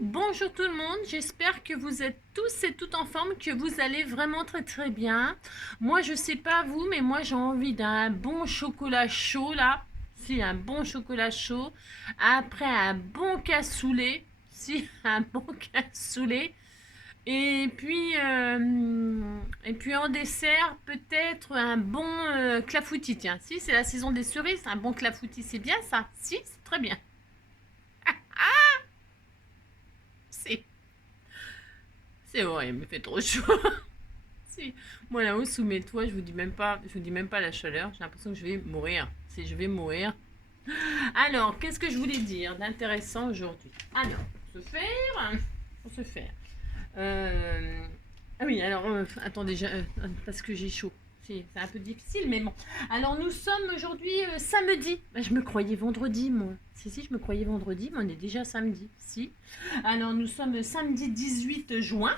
bonjour tout le monde, j'espère que vous êtes tous et toutes en forme, que vous allez vraiment très bien. Moi je sais pas vous, mais moi j'ai envie d'un bon chocolat chaud là, si un bon chocolat chaud, après un bon cassoulet, si un bon cassoulet, et puis en dessert peut-être un bon clafoutis, tiens, si c'est la saison des cerises, un bon clafoutis c'est bien ça, si c'est très bien. C'est C'est horrible, il fait trop chaud. Si. Moi là-haut sous mes toits, je vous dis même pas la chaleur. J'ai l'impression que je vais mourir. Si je vais mourir. Alors, qu'est-ce que je voulais dire d'intéressant aujourd'hui? Alors, pour se faire. Euh, Ah oui, alors attendez, parce que j'ai chaud. C'est un peu difficile, mais bon. Alors, nous sommes aujourd'hui samedi. Bah, je me croyais vendredi, moi. Si, je me croyais vendredi, mais on est déjà samedi. Si. Alors, nous sommes samedi 18 juin.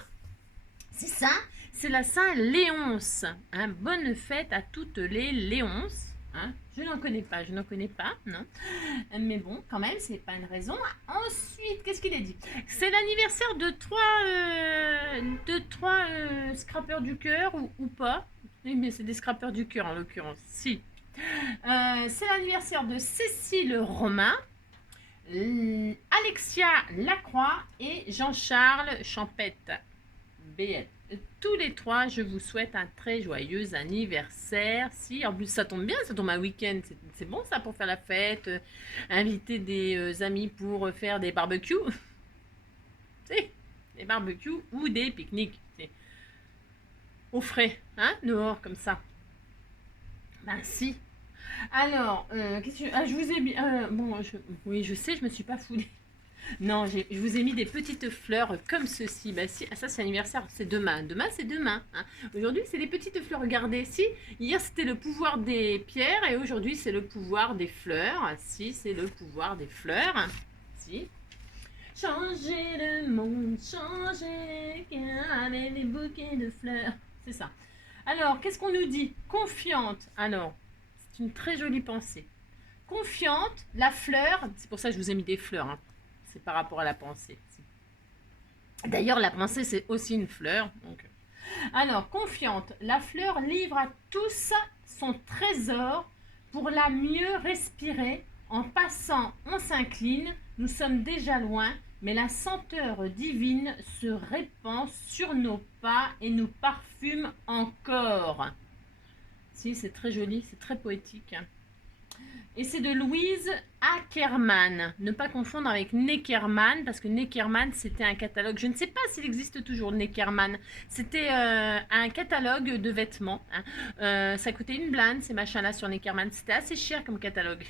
C'est ça, c'est la Saint-Léonce. Hein. Bonne fête à toutes les Léonces. Hein. Je n'en connais pas, non. Mais bon, quand même, c'est pas une raison. Ensuite, qu'est-ce qu'il a dit? C'est l'anniversaire de trois scrappeurs du cœur ou pas? Oui, mais c'est des scrappeurs du cœur en l'occurrence. Si. C'est l'anniversaire de Cécile Romain, Alexia Lacroix et Jean-Charles Champette. BL. Tous les trois, je vous souhaite un très joyeux anniversaire. Si, en plus, ça tombe bien, ça tombe un week-end. C'est bon ça pour faire la fête, inviter des amis pour faire des barbecues. C'est des barbecues ou des pique-niques. Au frais, hein, dehors, comme ça. Ben si. Alors, qu'est-ce que je vous ai mis. Bon, oui, je sais, je me suis pas foulée. Non, je vous ai mis des petites fleurs comme ceci. Bah, si, ça c'est l'anniversaire, c'est demain. Demain, c'est demain. Hein. Aujourd'hui, c'est des petites fleurs. Regardez, si, hier c'était le pouvoir des pierres et aujourd'hui c'est le pouvoir des fleurs. Si, c'est le pouvoir des fleurs. Si. Changer le monde, changer avec des bouquets de fleurs. C'est ça. Alors, qu'est-ce qu'on nous dit? Confiante. Alors, c'est une très jolie pensée. Confiante, la fleur, c'est pour ça que je vous ai mis des fleurs. Hein. C'est par rapport à la pensée. D'ailleurs, la pensée, c'est aussi une fleur. Donc. Alors, confiante, la fleur livre à tous son trésor pour la mieux respirer. En passant, on s'incline, nous sommes déjà loin, mais la senteur divine se répand sur nos pas et nous parfume encore. Si, c'est très joli, c'est très poétique. Et c'est de Louise Ackerman. Ne pas confondre avec Neckermann, parce que Neckermann, c'était un catalogue. Je ne sais pas s'il existe toujours, Neckermann. C'était un catalogue de vêtements. Hein. Ça coûtait une blinde, ces machins-là, sur Neckermann. C'était assez cher comme catalogue.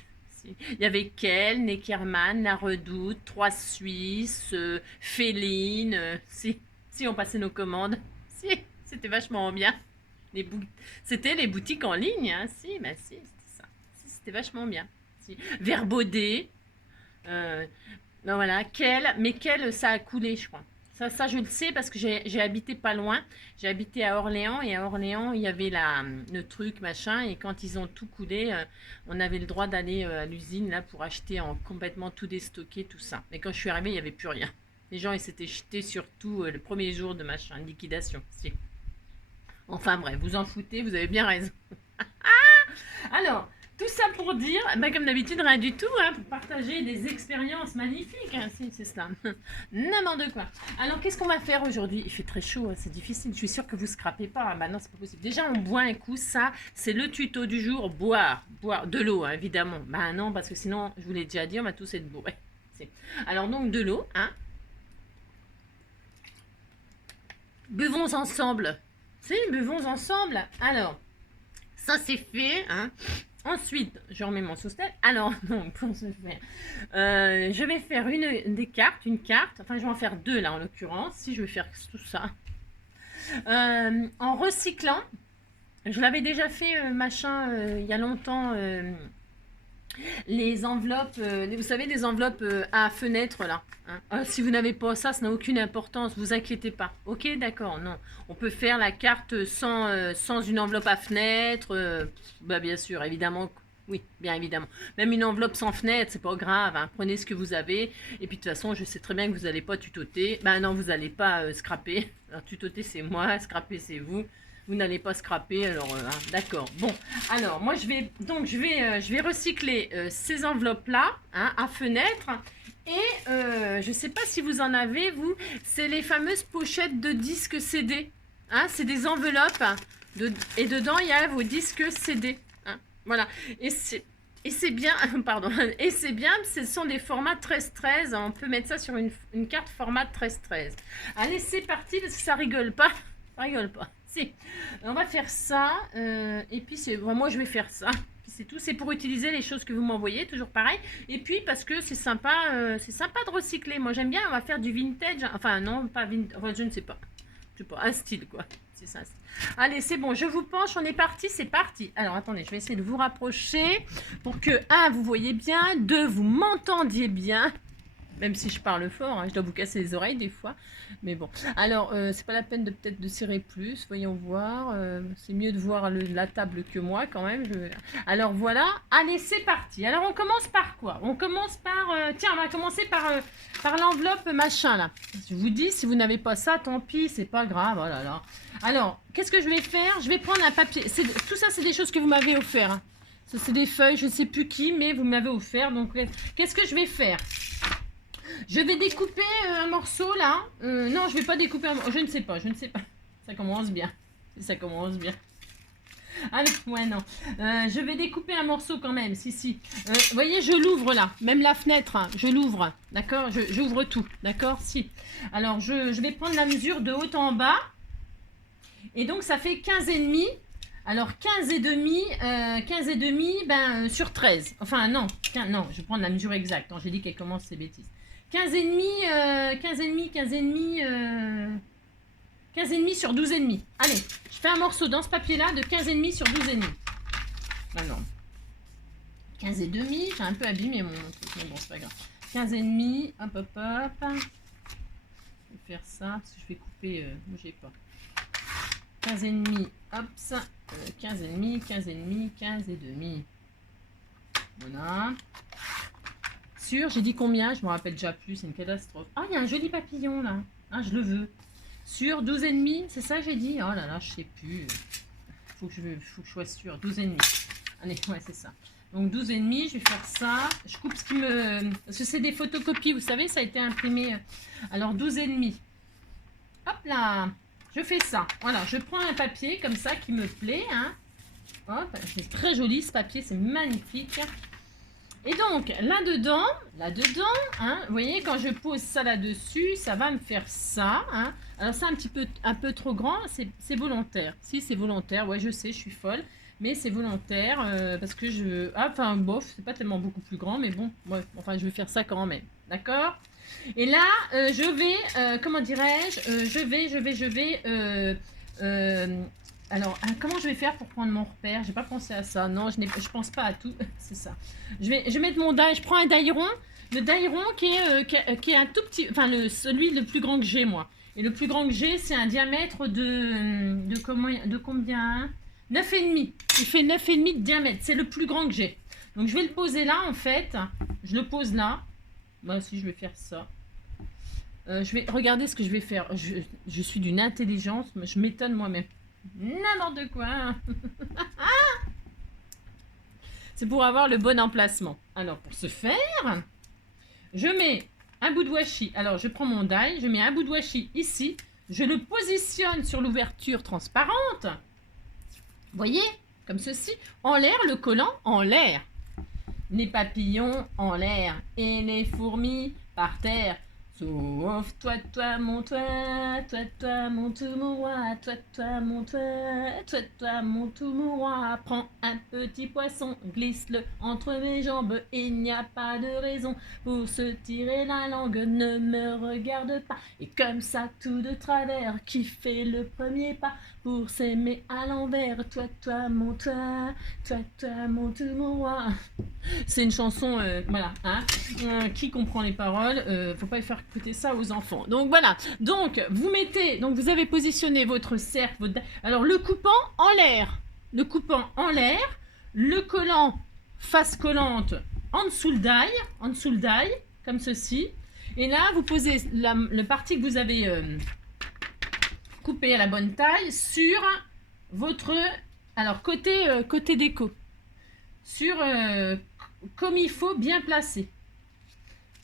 Il y avait Kell, Neckermann, La Redoute, Trois Suisses, Féline. Si on passait nos commandes. Si, c'était vachement bien. C'était les boutiques en ligne. Hein. Si, bah si. C'était vachement bien. Si. Verbaudet. Ben voilà. Mais quel, ça a coulé, je crois. Ça, je le sais parce que j'ai habité pas loin. J'ai habité à Orléans et à Orléans, il y avait le truc, machin. Et quand ils ont tout coulé, on avait le droit d'aller à l'usine là pour acheter complètement tout déstocké, tout ça. Mais quand je suis arrivée, il n'y avait plus rien. Les gens, ils s'étaient jetés surtout le premier jour de machin, de liquidation. Si. Enfin bref, vous en foutez, vous avez bien raison. Alors, tout ça pour dire, ben comme d'habitude, rien du tout, hein, pour partager des expériences magnifiques. Hein, si, c'est ça. N'importe quoi. Alors, qu'est-ce qu'on va faire aujourd'hui? Il fait très chaud, hein, c'est difficile. Je suis sûre que vous ne scrapez pas. Ben non, c'est pas possible. Déjà, on boit un coup. Ça, c'est le tuto du jour. Boire de l'eau, hein, évidemment. Ben non, parce que sinon, je vous l'ai déjà dit, on va tous être bourrés. Alors, donc, de l'eau. Hein. Buvons ensemble. Si, buvons ensemble. Alors, ça, c'est fait. Hein. Ensuite, je remets mon sous-step. Alors, non, pour ce faire, je vais faire une carte. Enfin, je vais en faire deux là en l'occurrence. Si je vais faire tout ça. En recyclant, je l'avais déjà fait il y a longtemps. Les enveloppes, vous savez, des enveloppes à fenêtre là. Hein. Si vous n'avez pas ça, ça n'a aucune importance, vous inquiétez pas. Ok, d'accord, non. On peut faire la carte sans une enveloppe à fenêtre. Bah bien sûr, évidemment, Oui, bien évidemment. Même une enveloppe sans fenêtre, c'est pas grave, hein. Prenez ce que vous avez. Et puis de toute façon, je sais très bien que vous n'allez pas tutoter. Ben non, vous n'allez pas scraper. Alors tutoter, c'est moi, scraper, c'est vous. Vous n'allez pas scraper, alors hein, d'accord. Bon, alors moi je vais recycler ces enveloppes-là, hein, à fenêtre. Et je sais pas si vous en avez, vous, c'est les fameuses pochettes de disques CD. Hein, c'est des enveloppes, hein, et dedans il y a vos disques CD. Hein, voilà. Et c'est bien, pardon, et c'est bien, ce sont des formats 13-13. On peut mettre ça sur une carte format 13-13. Allez, c'est parti, parce que ça rigole pas. Ça rigole pas. Si. On va faire ça. Et puis, bon, moi, je vais faire ça. C'est tout. C'est pour utiliser les choses que vous m'envoyez, toujours pareil. Et puis, parce que c'est sympa de recycler. Moi, j'aime bien. On va faire du vintage. Enfin, non, pas vintage. Enfin, je ne sais pas. Je sais pas. Un style, quoi. C'est ça. Allez, c'est bon, je vous penche, on est parti, c'est parti. Alors, attendez, je vais essayer de vous rapprocher pour que, 1, vous voyez bien, 2, vous m'entendiez bien. Même si je parle fort, hein, je dois vous casser les oreilles des fois. Mais bon, alors, c'est pas la peine de peut-être de serrer plus, voyons voir. C'est mieux de voir la table que moi quand même. Alors voilà, allez, c'est parti. Alors, on commence par quoi? On commence par... tiens, on va commencer par l'enveloppe machin là. Je vous dis, si vous n'avez pas ça, tant pis, c'est pas grave. Oh là là. Alors, qu'est-ce que je vais faire? Je vais prendre un papier. Tout ça, c'est des choses que vous m'avez offert. Hein. Ça, c'est des feuilles, je ne sais plus qui, mais vous m'avez offert. Donc, qu'est-ce que je vais faire? Je vais découper un morceau là. Non, je vais pas découper un morceau. Je ne sais pas. Ça commence bien. Ça commence bien. Allez, ouais, non. Je vais découper un morceau quand même. Si. Vous voyez, je l'ouvre là. Même la fenêtre, hein, je l'ouvre. D'accord? J'ouvre tout. D'accord? Si. Alors, je vais prendre la mesure de haut en bas. Et donc, ça fait 15,5. Alors, 15,5, ben, sur 13. Enfin, non, je vais prendre la mesure exacte. J'ai dit qu'elle commence ces bêtises. 15,5 sur 12,5. Allez, je fais un morceau dans ce papier-là de 15,5 sur 12,5. Ben non. 15,5, j'ai un peu abîmé mon truc, mais bon, c'est pas grave. 15,5, hop. Je vais faire ça, parce que je vais couper, bougez pas. 15,5, hop, ça. 15,5, 15,5. Voilà. J'ai dit combien? Je me rappelle déjà plus, c'est une catastrophe. Ah, il y a un joli papillon là. Ah, je le veux. Sur 12,5, c'est ça que j'ai dit? Oh là là, je sais plus. Faut que je sois sûre. 12,5. Allez, ouais, c'est ça. Donc 12,5, je vais faire ça. Je coupe ce qui me... Parce que c'est des photocopies, vous savez, ça a été imprimé. Alors 12,5. Hop là. Je fais ça. Voilà, je prends un papier comme ça qui me plaît. Hein. Hop, c'est très joli ce papier, c'est magnifique. Et donc, là-dedans, hein, vous voyez, quand je pose ça là-dessus, ça va me faire ça. Hein. Alors, c'est un peu trop grand, c'est volontaire. Si, c'est volontaire, ouais, je sais, je suis folle. Mais c'est volontaire, parce que je... Ah, enfin, bof, c'est pas tellement beaucoup plus grand, mais bon, ouais, enfin, je vais faire ça quand même. D'accord? Et là, je vais, comment dirais-je, alors, comment je vais faire pour prendre mon repère? J'ai pas pensé à ça. Non, je pense pas à tout. C'est ça. Je vais mettre mon die. Je prends un die rond. Le die rond qui est un tout petit... Enfin, celui le plus grand que j'ai, moi. Et le plus grand que j'ai, c'est un diamètre de combien? 9,5. Il fait 9,5 de diamètre. C'est le plus grand que j'ai. Donc, je vais le poser là, en fait. Je le pose là. Moi aussi, je vais faire ça. Je vais regarder ce que je vais faire. Je suis d'une intelligence. Je m'étonne moi-même. N'importe quoi. C'est pour avoir le bon emplacement. Alors, pour ce faire, je mets un bout de washi. Alors, je prends mon die, je mets un bout de washi ici. Je le positionne sur l'ouverture transparente. Vous voyez? Comme ceci. En l'air, le collant en l'air. Les papillons en l'air et les fourmis par terre. Sauf toi, mon toit, toi, mon tout, mon roi, toi, mon toi, mon tout, mon roi. Prends un petit poisson, glisse-le entre mes jambes, il n'y a pas de raison pour se tirer la langue, ne me regarde pas. Et comme ça, tout de travers, qui fait le premier pas pour s'aimer à l'envers. Toi, mon toit, toi, mon tout, mon roi. C'est une chanson, voilà, hein, qui comprend les paroles, faut pas faire écouter ça aux enfants. Donc voilà, donc vous mettez, donc vous avez positionné votre cercle, alors le coupant en l'air, le collant face collante en dessous le die, comme ceci. Et là, vous posez le parti que vous avez coupé à la bonne taille sur votre côté déco. Comme il faut, bien placé.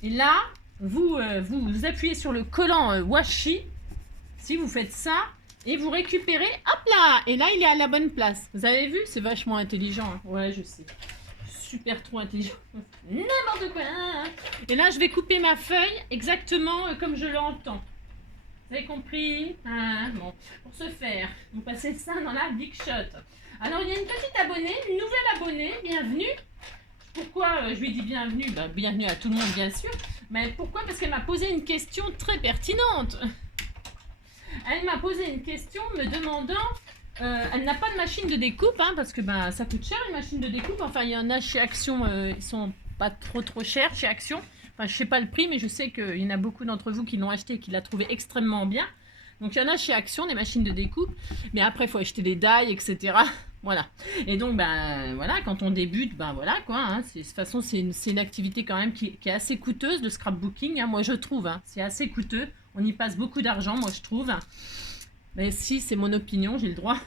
Et là, vous appuyez sur le collant washi, si vous faites ça, et vous récupérez, hop là, et là, il est à la bonne place. Vous avez vu? C'est vachement intelligent. Hein. Ouais, je sais. Super trop intelligent. N'importe quoi. Et là, je vais couper ma feuille exactement comme je l'entends. Vous avez compris? Bon, pour ce faire, vous passez ça dans la Big Shot. Alors, il y a une petite abonnée, une nouvelle abonnée, bienvenue. Pourquoi je lui dis bienvenue? Bienvenue à tout le monde, bien sûr. Mais pourquoi? Parce qu'elle m'a posé une question très pertinente. Elle m'a posé une question me demandant... elle n'a pas de machine de découpe, hein, parce que ça coûte cher, une machine de découpe. Enfin, il y en a chez Action, ils sont pas trop chers chez Action. Enfin, je sais pas le prix, mais je sais qu'il y en a beaucoup d'entre vous qui l'ont acheté et qui l'ont trouvé extrêmement bien. Donc, il y en a chez Action, des machines de découpe. Mais après, il faut acheter des die, etc. Voilà. Et donc, voilà, quand on débute, voilà, quoi. Hein, de toute façon, c'est une activité quand même qui est assez coûteuse, le scrapbooking. Hein, moi, je trouve. Hein, c'est assez coûteux. On y passe beaucoup d'argent, moi, je trouve. Mais si, c'est mon opinion, j'ai le droit.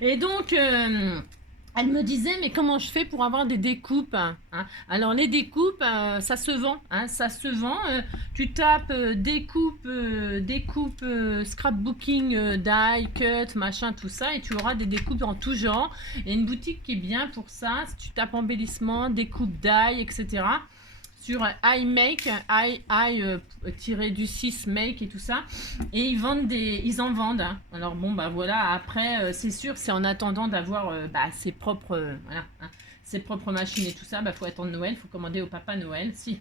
Et donc, elle me disait, mais comment je fais pour avoir des découpes, hein? Alors, les découpes, ça se vend. Hein, ça se vend. Tu tapes découpe, scrapbooking, die, cut, machin, tout ça, et tu auras des découpes en tout genre. Il y a une boutique qui est bien pour ça. Si tu tapes embellissement, découpe, die, etc. Sur iMake, i-du-6 make et tout ça, et ils en vendent. Hein. Alors bon, voilà, après, c'est sûr, c'est en attendant d'avoir ses propres, ses propres machines et tout ça, faut attendre Noël, faut commander au Papa Noël, si.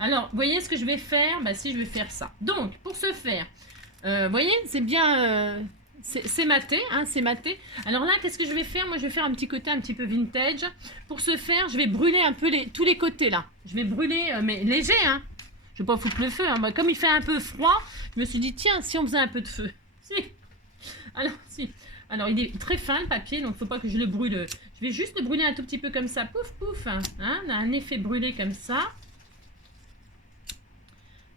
Alors, vous voyez ce que je vais faire? Si, je vais faire ça. Donc, pour ce faire, vous voyez, c'est bien... c'est maté, hein, c'est maté. Alors là, qu'est-ce que je vais faire? Moi, je vais faire un petit côté un petit peu vintage. Pour ce faire, je vais brûler un peu tous les côtés, là. Je vais brûler, mais léger, hein. Je vais pas foutre le feu. Hein. Comme il fait un peu froid, je me suis dit, tiens, si on faisait un peu de feu. Si. Alors, si. Alors, il est très fin, le papier, donc il ne faut pas que je le brûle. Je vais juste le brûler un tout petit peu comme ça. Pouf, pouf. Hein. On a un effet brûlé comme ça.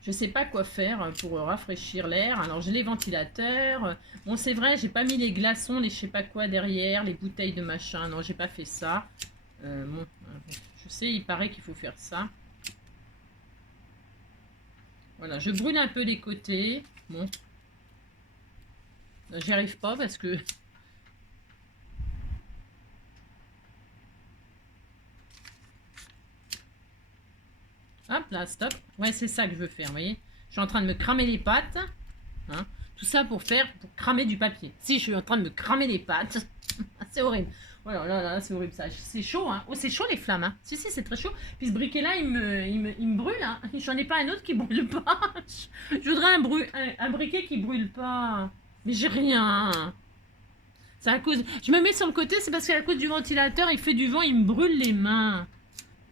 Je sais pas quoi faire pour rafraîchir l'air. Alors, j'ai les ventilateurs. Bon, c'est vrai, j'ai pas mis les glaçons, les je sais pas quoi derrière, les bouteilles de machin. Non, j'ai pas fait ça. Bon, je sais, il paraît qu'il faut faire ça. Voilà, je brûle un peu les côtés. Bon. J'y arrive pas parce que... Hop là, stop. Ouais, c'est ça que je veux faire, vous voyez. Je suis en train de me cramer les pattes. Hein. Tout ça pour cramer du papier. Si, je suis en train de me cramer les pattes. C'est horrible. Oh là là, c'est horrible ça. C'est chaud, hein. Oh, c'est chaud les flammes, hein. Si, c'est très chaud. Puis ce briquet-là, il me brûle, hein. J'en ai pas un autre qui brûle pas. Je voudrais un briquet qui brûle pas. Mais j'ai rien. C'est à cause... Je me mets sur le côté, c'est parce qu'à cause du ventilateur, il fait du vent, il me brûle les mains.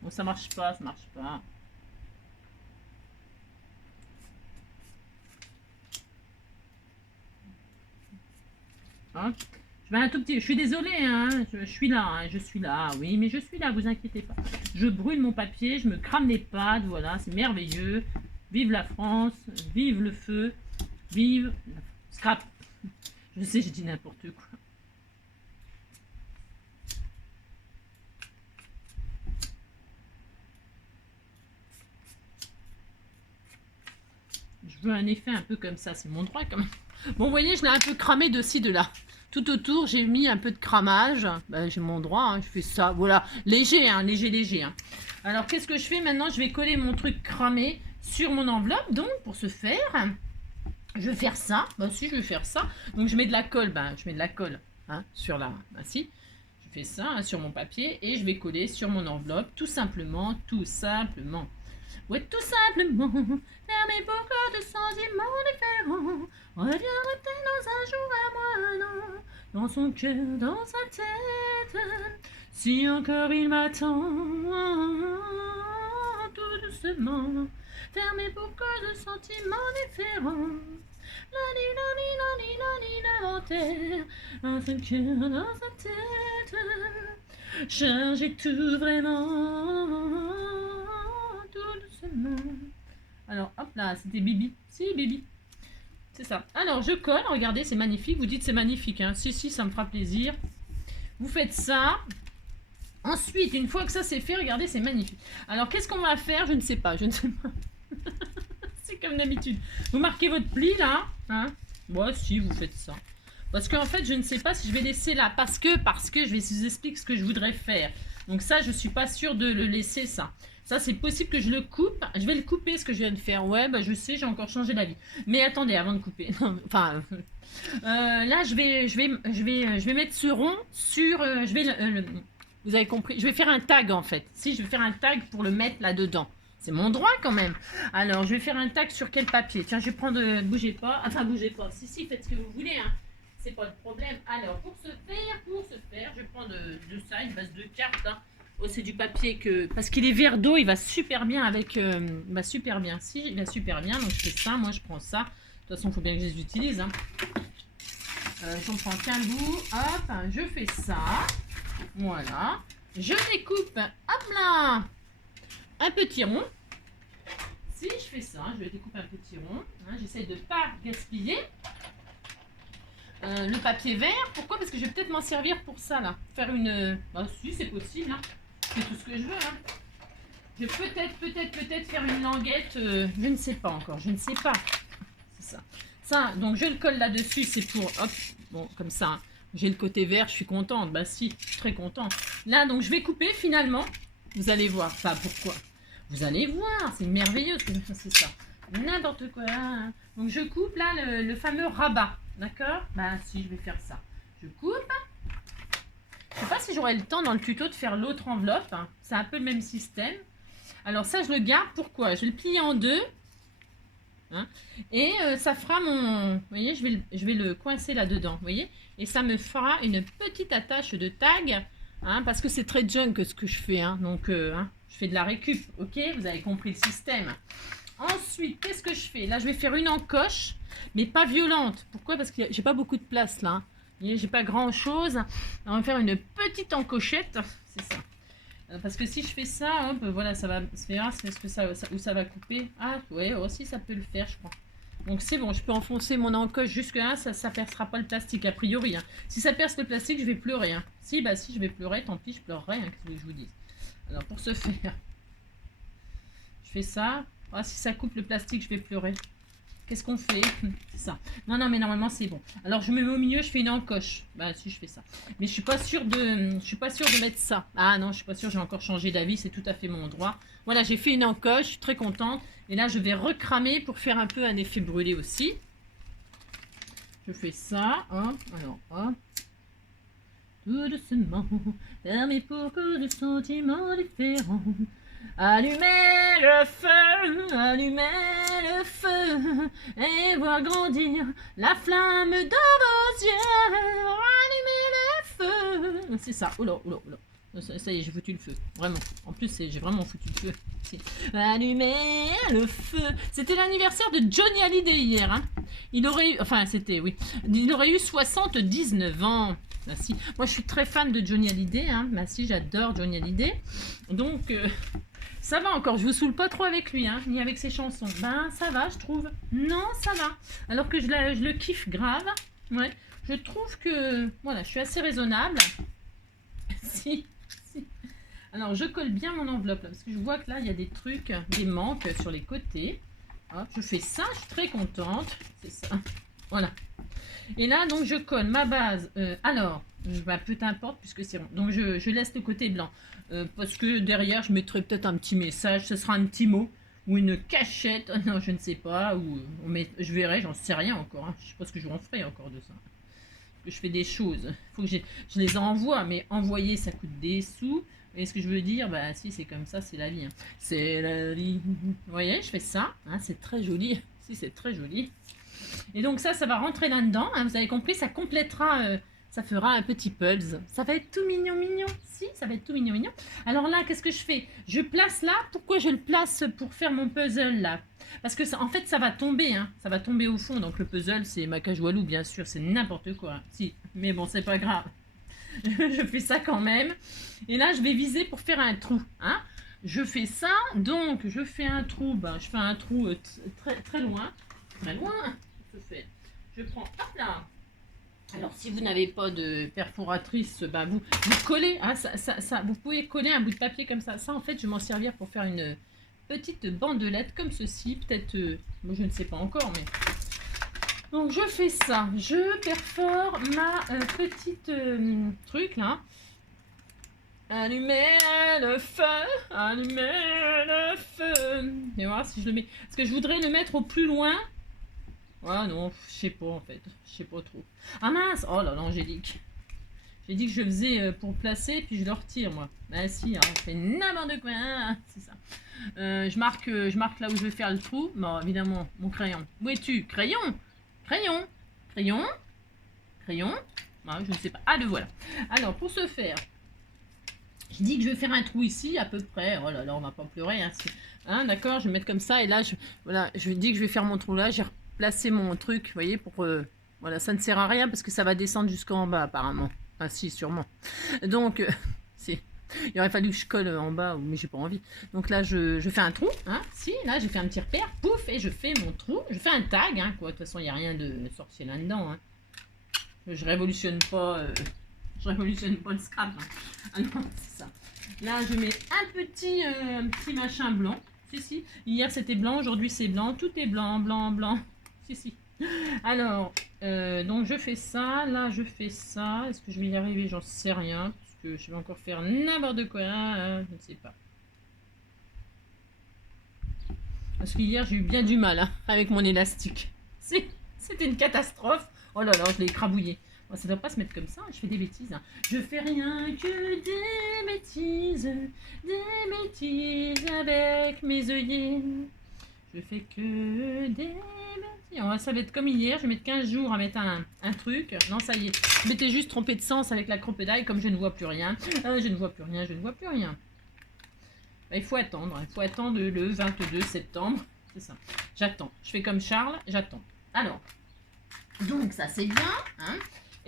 Bon, ça marche pas, ça marche pas. Hein, je vais un tout petit... Je suis désolée, hein, je suis là, hein, je suis là, oui, mais je suis là, vous inquiétez pas. Je brûle mon papier, je me crame les pattes, voilà, c'est merveilleux. Vive la France, vive le feu, vive... Scrap. Je sais, je dis n'importe quoi. Je veux un effet un peu comme ça, c'est mon droit quand même. Bon, vous voyez, je l'ai un peu cramé de ci, de là. Tout autour, j'ai mis un peu de cramage. J'ai mon droit, hein, je fais ça. Voilà, léger, hein, léger. Hein. Alors, qu'est-ce que je fais maintenant? Je vais coller mon truc cramé sur mon enveloppe. Donc, pour ce faire, je vais faire ça. Si, je vais faire ça. Donc, je mets de la colle. Je mets de la colle hein, sur la... si. Je fais ça hein, sur mon papier et je vais coller sur mon enveloppe. Tout simplement, tout simplement. Ouais, tout simplement, fermez beaucoup de sentiments différents. Reviendra-t-elle dans un jour à moi, non, dans son cœur, dans sa tête. Si encore il m'attend, tout doucement, fermez beaucoup de sentiments différents. L'inventaire, dans son cœur, dans sa tête. changer tout vraiment, tout doucement. Alors, hop là, c'était Bibi. Si, Bibi. C'est ça. Alors, je colle. Regardez, c'est magnifique. Vous dites c'est magnifique. Hein. Si, ça me fera plaisir. Vous faites ça. Ensuite, une fois que ça c'est fait, regardez, c'est magnifique. Alors, qu'est-ce qu'on va faire? Je ne sais pas. C'est comme d'habitude. Vous marquez votre pli, là. Hein? Moi, si, vous faites ça. Parce qu'en fait, je ne sais pas si je vais laisser là. Parce que je vais vous expliquer ce que je voudrais faire. Donc ça, je ne suis pas sûre de le laisser, ça. Ça, c'est possible que je le coupe. Je vais le couper, ce que je viens de faire. Ouais, bah je sais, j'ai encore changé d'avis. Mais attendez, avant de couper. Enfin, là, je vais mettre ce rond sur... vous avez compris. Je vais faire un tag, en fait. Si, je vais faire un tag pour le mettre là-dedans. C'est mon droit, quand même. Alors, je vais faire un tag sur quel papier? Tiens, je vais prendre... bougez pas. Enfin, bougez pas. Si, faites ce que vous voulez, hein. C'est pas le problème. Alors, pour ce faire, je prends de ça, une base de cartes, hein. Oh, c'est du papier que... Parce qu'il est vert d'eau, il va super bien avec... il va super bien. Si, il va super bien. Donc, je fais ça. Moi, je prends ça. De toute façon, il faut bien que je les utilise. Hein. J'en prends qu'un bout. Hop, je fais ça. Voilà. Je découpe, hop là, un petit rond. Si, je fais ça. Je vais découper un petit rond. Hein, j'essaie de ne pas gaspiller. Le papier vert, pourquoi? Parce que je vais peut-être m'en servir pour ça là. Faire une... Bah si, c'est possible. Hein. C'est tout ce que je veux. Hein. Je vais peut-être faire une languette. Je ne sais pas encore. Je ne sais pas. C'est ça. Ça, donc je le colle là-dessus. C'est pour... Hop. Bon, comme ça. Hein. J'ai le côté vert. Je suis contente. Bah si, je suis très contente. Là, donc je vais couper finalement. Vous allez voir. Ça, pourquoi? Vous allez voir. C'est merveilleux. C'est ça. N'importe quoi. Donc je coupe là le fameux rabat. D'accord? Bah si, je vais faire ça. Je coupe. Je sais pas si j'aurai le temps dans le tuto de faire l'autre enveloppe. Hein. C'est un peu le même système. Alors ça, je le garde. Pourquoi? Je vais le plier en deux. Hein, et ça fera mon... Vous voyez, je vais le coincer là-dedans. Vous voyez? Et ça me fera une petite attache de tag. Hein, parce que c'est très junk ce que je fais. Hein, donc, hein, je fais de la récup. Ok? Vous avez compris le système. Ensuite, qu'est-ce que je fais? Là, je vais faire une encoche, mais pas violente. Pourquoi? Parce que j'ai pas beaucoup de place là. J'ai pas grand chose. On va faire une petite encochette. C'est ça. Parce que si je fais ça, hop, voilà, ça va se faire. Est-ce que où ça va couper? Ah, ouais, aussi ça peut le faire, je crois. Donc c'est bon, je peux enfoncer mon encoche jusque là, ça percera pas le plastique a priori. Hein. Si ça perce le plastique, je vais pleurer. Hein. Si, bah si, je vais pleurer, tant pis, je pleurerai. Hein, qu'est-ce que je vous dis? Alors pour ce faire, je fais ça. Ah, si ça coupe le plastique, je vais pleurer. Qu'est-ce qu'on fait? C'est ça. Non, mais normalement, c'est bon. Alors, je me mets au milieu, je fais une encoche. Bah, si, je fais ça. Mais je suis pas sûre de mettre ça. Ah non, je suis pas sûre, j'ai encore changé d'avis. C'est tout à fait mon droit. Voilà, j'ai fait une encoche. Je suis très contente. Et là, je vais recramer pour faire un peu un effet brûlé aussi. Je fais ça. Hein. Alors, hop. Tout doucement. Fermez pour que de sentiments différents. Allumez le feu, et voir grandir la flamme dans vos yeux. Allumez le feu. C'est ça. Oula. Ça y est, j'ai foutu le feu. Vraiment. En plus, j'ai vraiment foutu le feu. Allumez le feu. C'était l'anniversaire de Johnny Hallyday hier. Hein. Il aurait eu... Enfin, c'était, oui. Il aurait eu 79 ans. Bah, si. Moi, je suis très fan de Johnny Hallyday. Hein. Bah, si, j'adore Johnny Hallyday. Donc... ça va encore, je vous saoule pas trop avec lui, hein, ni avec ses chansons. Ben, ça va, je trouve. Non, ça va. Alors que je le kiffe grave. Ouais, je trouve que, voilà, je suis assez raisonnable. si. Alors, je colle bien mon enveloppe, là, parce que je vois que là, il y a des trucs, des manques sur les côtés. Hop, je fais ça, je suis très contente. C'est ça. Voilà. Et là, donc, je colle ma base. Alors, bah, peu importe, puisque c'est rond. Donc, je laisse le côté blanc. Parce que derrière, je mettrai peut-être un petit message. Ce sera un petit mot. Ou une cachette. Non, je ne sais pas. Ou je verrai, j'en sais rien encore. Hein. Je ne sais pas ce que je en ferai encore de ça. Parce que je fais des choses. Il faut que je les envoie. Mais envoyer, ça coûte des sous. Et ce que je veux dire, bah si, c'est comme ça, c'est la vie. Hein. C'est la vie. Vous voyez, je fais ça. Hein, c'est très joli. Si, c'est très joli. Et donc ça va rentrer là-dedans. Hein, vous avez compris, ça complétera, ça fera un petit puzzle. Ça va être tout mignon. Si, ça va être tout mignon. Alors là, qu'est-ce que je fais? Je place là. Pourquoi je le place pour faire mon puzzle là? Parce que ça, en fait, ça va tomber. Hein, ça va tomber au fond. Donc le puzzle, c'est Macajoualou, bien sûr. C'est n'importe quoi. Si, mais bon, c'est pas grave. je fais ça quand même. Et là, je vais viser pour faire un trou. Hein. Je fais ça, donc je fais un trou. Ben, je fais un trou très loin. Très loin. Je prends, hop là. Alors, si vous n'avez pas de perforatrice, ben vous collez. Hein, vous pouvez coller un bout de papier comme ça. Ça, en fait, je vais m'en servir pour faire une petite bandelette comme ceci. Peut-être, moi, je ne sais pas encore, mais... Donc, je fais ça. Je perfore ma petite truc, là. Allumez le feu, allumez le feu. Et voir si je le mets. Parce que je voudrais le mettre au plus loin. Ah non, je sais pas en fait. Je sais pas trop. Ah mince. Oh là là, Angélique. J'ai dit que je faisais pour placer, puis je le retire moi. Ah si, hein, je fais n'importe quoi. Hein, c'est ça. Je marque là où je vais faire le trou. Bon, évidemment, mon crayon. Où es-tu? Crayon. Crayon. Crayon. Crayon. Ah, je ne sais pas. Ah, le voilà. Alors, pour ce faire... Je dis que je vais faire un trou ici, à peu près. Oh là là, on va pas pleurer. Hein, hein, d'accord, je vais mettre comme ça. Et là, voilà, je dis que je vais faire mon trou là. J'ai replacé mon truc, vous voyez, pour... voilà, ça ne sert à rien parce que ça va descendre jusqu'en bas, apparemment. Ah si, sûrement. Donc, si. Il aurait fallu que je colle en bas, mais j'ai pas envie. Donc là, je fais un trou. Hein, si, là, j'ai fait un petit repère. Pouf, et je fais mon trou. Je fais un tag, hein, quoi. De toute façon, il n'y a rien de sorcier là-dedans. Hein. Je révolutionne pas... Je révolutionne pas le scrap. Hein. Ah non, c'est ça. Là, je mets un petit machin blanc. Si, si. Hier, c'était blanc. Aujourd'hui, c'est blanc. Tout est blanc, blanc, blanc. Si, si. Alors, donc, je fais ça. Là, je fais ça. Est-ce que je vais y arriver? J'en sais rien. Parce que je vais encore faire n'importe quoi. Je ne sais pas. Parce qu'hier, j'ai eu bien du mal hein, avec mon élastique. C'était une catastrophe. Oh là là, je l'ai écrabouillé. Bon, ça ne doit pas se mettre comme ça, je fais des bêtises. Hein. Je fais rien que des bêtises avec mes œillets. Je fais que des bêtises. Ça va être comme hier, je vais mettre 15 jours à mettre un truc. Non, ça y est, je m'étais juste trompé de sens avec la cropedaille, comme je ne vois plus rien. Je ne vois plus rien, je ne vois plus rien. Bah, il faut attendre le 22 septembre. C'est ça, j'attends. Je fais comme Charles, j'attends. Alors, donc ça c'est bien, hein.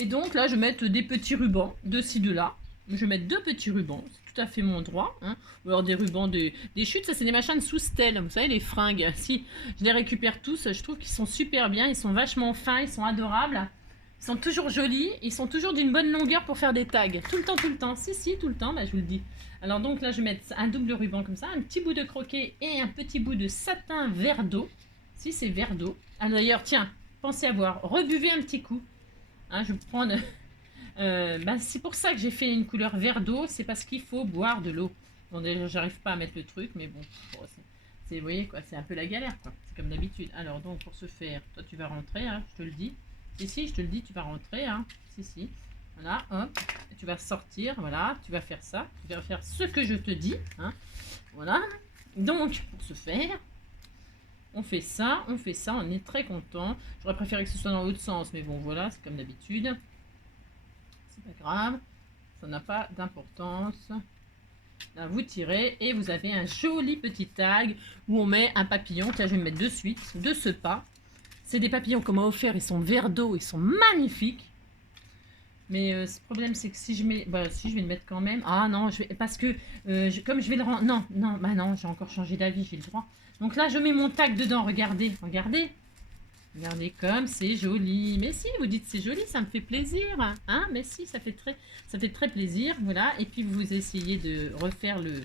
Et donc là, je vais mettre des petits rubans de ci, de là. Je vais mettre 2 petits rubans, c'est tout à fait mon droit. Hein. Ou alors des rubans, des chutes, ça c'est des machins de sous-stèle. Vous savez, les fringues. Si, je les récupère tous, je trouve qu'ils sont super bien. Ils sont vachement fins, ils sont adorables. Ils sont toujours jolis, ils sont toujours d'une bonne longueur pour faire des tags. Tout le temps. Si, si, tout le temps, bah, je vous le dis. Alors donc là, je vais mettre un double ruban comme ça, un petit bout de croquet et un petit bout de satin vert d'eau. Si, c'est vert d'eau. Ah, d'ailleurs, tiens, pensez à boire. Rebuvez un petit coup. Hein, je vais prendre... c'est pour ça que j'ai fait une couleur vert d'eau, c'est parce qu'il faut boire de l'eau. Bon, déjà, j'arrive pas à mettre le truc, mais bon, vous voyez quoi, c'est un peu la galère, quoi. C'est comme d'habitude. Alors, donc, pour ce faire, toi, tu vas rentrer, hein, je te le dis. Si, je te le dis, tu vas rentrer, hein. Si. Voilà, hop, tu vas sortir, voilà, tu vas faire ça. Tu vas faire ce que je te dis, hein. Voilà. Donc, pour ce faire... on fait ça, on est très content. J'aurais préféré que ce soit dans l'autre sens, mais bon, voilà, c'est comme d'habitude. C'est pas grave, ça n'a pas d'importance. Là, vous tirez et vous avez un joli petit tag où on met un papillon. Là, je vais me mettre de suite, de ce pas. C'est des papillons qu'on m'a offert, ils sont vert d'eau, ils sont magnifiques. Mais ce problème, c'est que si je mets... Bah, si, je vais le mettre quand même. Ah non, parce que comme je vais le rendre... Non, j'ai encore changé d'avis, j'ai le droit. Donc là, je mets mon tag dedans, regardez. Regardez comme c'est joli. Mais si, vous dites c'est joli, ça me fait plaisir. Hein, mais si, ça fait très plaisir. Voilà, et puis vous essayez de refaire le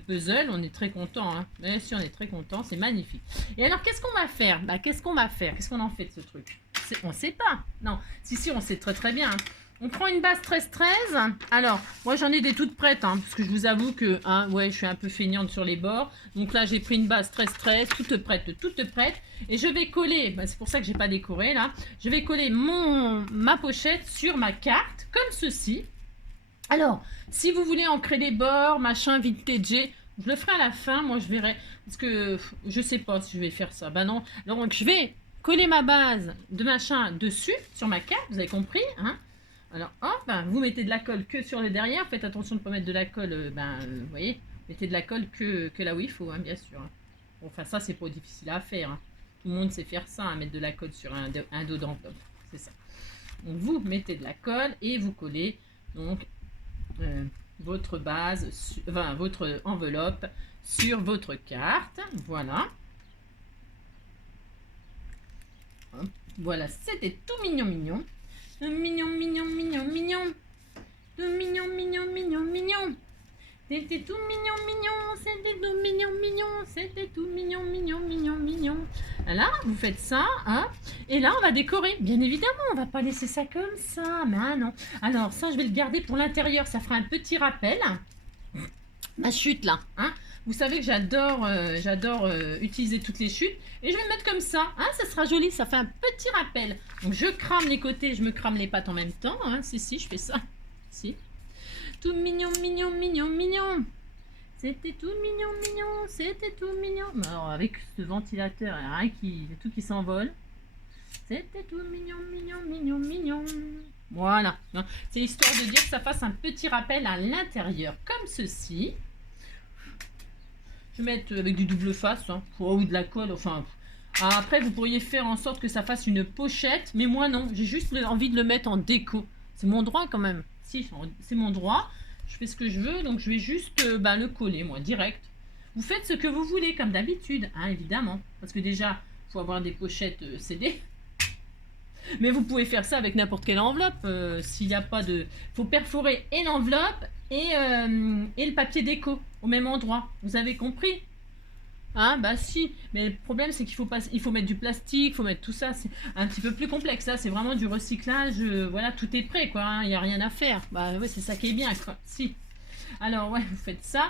puzzle. On est très content. Hein. Mais si, on est très content, c'est magnifique. Et alors, qu'est-ce qu'on va faire? Qu'est-ce qu'on en fait de ce truc? On ne sait pas. Non, si, on sait très bien. Hein. On prend une base 13-13. Alors, moi j'en ai des toutes prêtes, hein, parce que je vous avoue que ouais, je suis un peu feignante sur les bords. Donc là, j'ai pris une base 13-13, toute prête. Et je vais coller, c'est pour ça que j'ai pas décoré là. Je vais coller ma pochette sur ma carte, comme ceci. Alors, si vous voulez ancrer les bords, machin, vintage, je le ferai à la fin, moi je verrai. Parce que je sais pas si je vais faire ça. Bah non. Donc je vais coller ma base de machin dessus, sur ma carte, vous avez compris, hein. Alors, hop, vous mettez de la colle que sur le derrière. Faites attention de ne pas mettre de la colle, vous voyez, mettez de la colle que là où il faut, hein, bien sûr. Hein. Bon, enfin, ça, c'est pas difficile à faire. Hein. Tout le monde sait faire ça, hein, mettre de la colle sur un dos d'enveloppe. C'est ça. Donc, vous mettez de la colle et vous collez Donc, votre base, enfin, votre enveloppe sur votre carte. Voilà. Hop. Voilà, c'était tout mignon, mignon. Mignon, mignon, mignon, mignon. Tout mignon, mignon, mignon, mignon. C'était tout mignon, mignon. C'était tout mignon, mignon. C'était tout mignon, mignon, mignon, mignon. Là, vous faites ça, hein. Et là, on va décorer. Bien évidemment, on va pas laisser ça comme ça. Mais ah non. Alors, ça, je vais le garder pour l'intérieur. Ça fera un petit rappel. Ma chute, là, hein. Vous savez que j'adore utiliser toutes les chutes. Et je vais le mettre comme ça. Hein, ça sera joli. Ça fait un petit rappel. Donc, je crame les côtés. Je me crame les pattes en même temps. Hein. Si, je fais ça. Si. Tout mignon, mignon, mignon, mignon. C'était tout mignon, mignon. C'était tout mignon. Alors, avec ce ventilateur, il y a rien qui... tout qui s'envole. C'était tout mignon, mignon, mignon, mignon. Voilà. C'est histoire de dire que ça fasse un petit rappel à l'intérieur. Comme ceci. Je vais mettre avec du double face. Hein, ou de la colle. Enfin... Après, vous pourriez faire en sorte que ça fasse une pochette. Mais moi, non. J'ai juste envie de le mettre en déco. C'est mon droit quand même. Si, c'est mon droit. Je fais ce que je veux. Donc, je vais juste le coller, moi, direct. Vous faites ce que vous voulez, comme d'habitude. Hein, évidemment. Parce que déjà, il faut avoir des pochettes CD. Mais vous pouvez faire ça avec n'importe quelle enveloppe. S'il n'y a pas de... Il faut perforer et l'enveloppe et le papier déco au même endroit. Vous avez compris? Ah bah si, mais le problème c'est qu'il faut pas, il faut mettre du plastique, il faut mettre tout ça, c'est un petit peu plus complexe. Là c'est vraiment du recyclage, voilà, tout est prêt quoi, hein, il n'y a rien à faire. Bah ouais, c'est ça qui est bien quoi, si. Alors ouais, vous faites ça,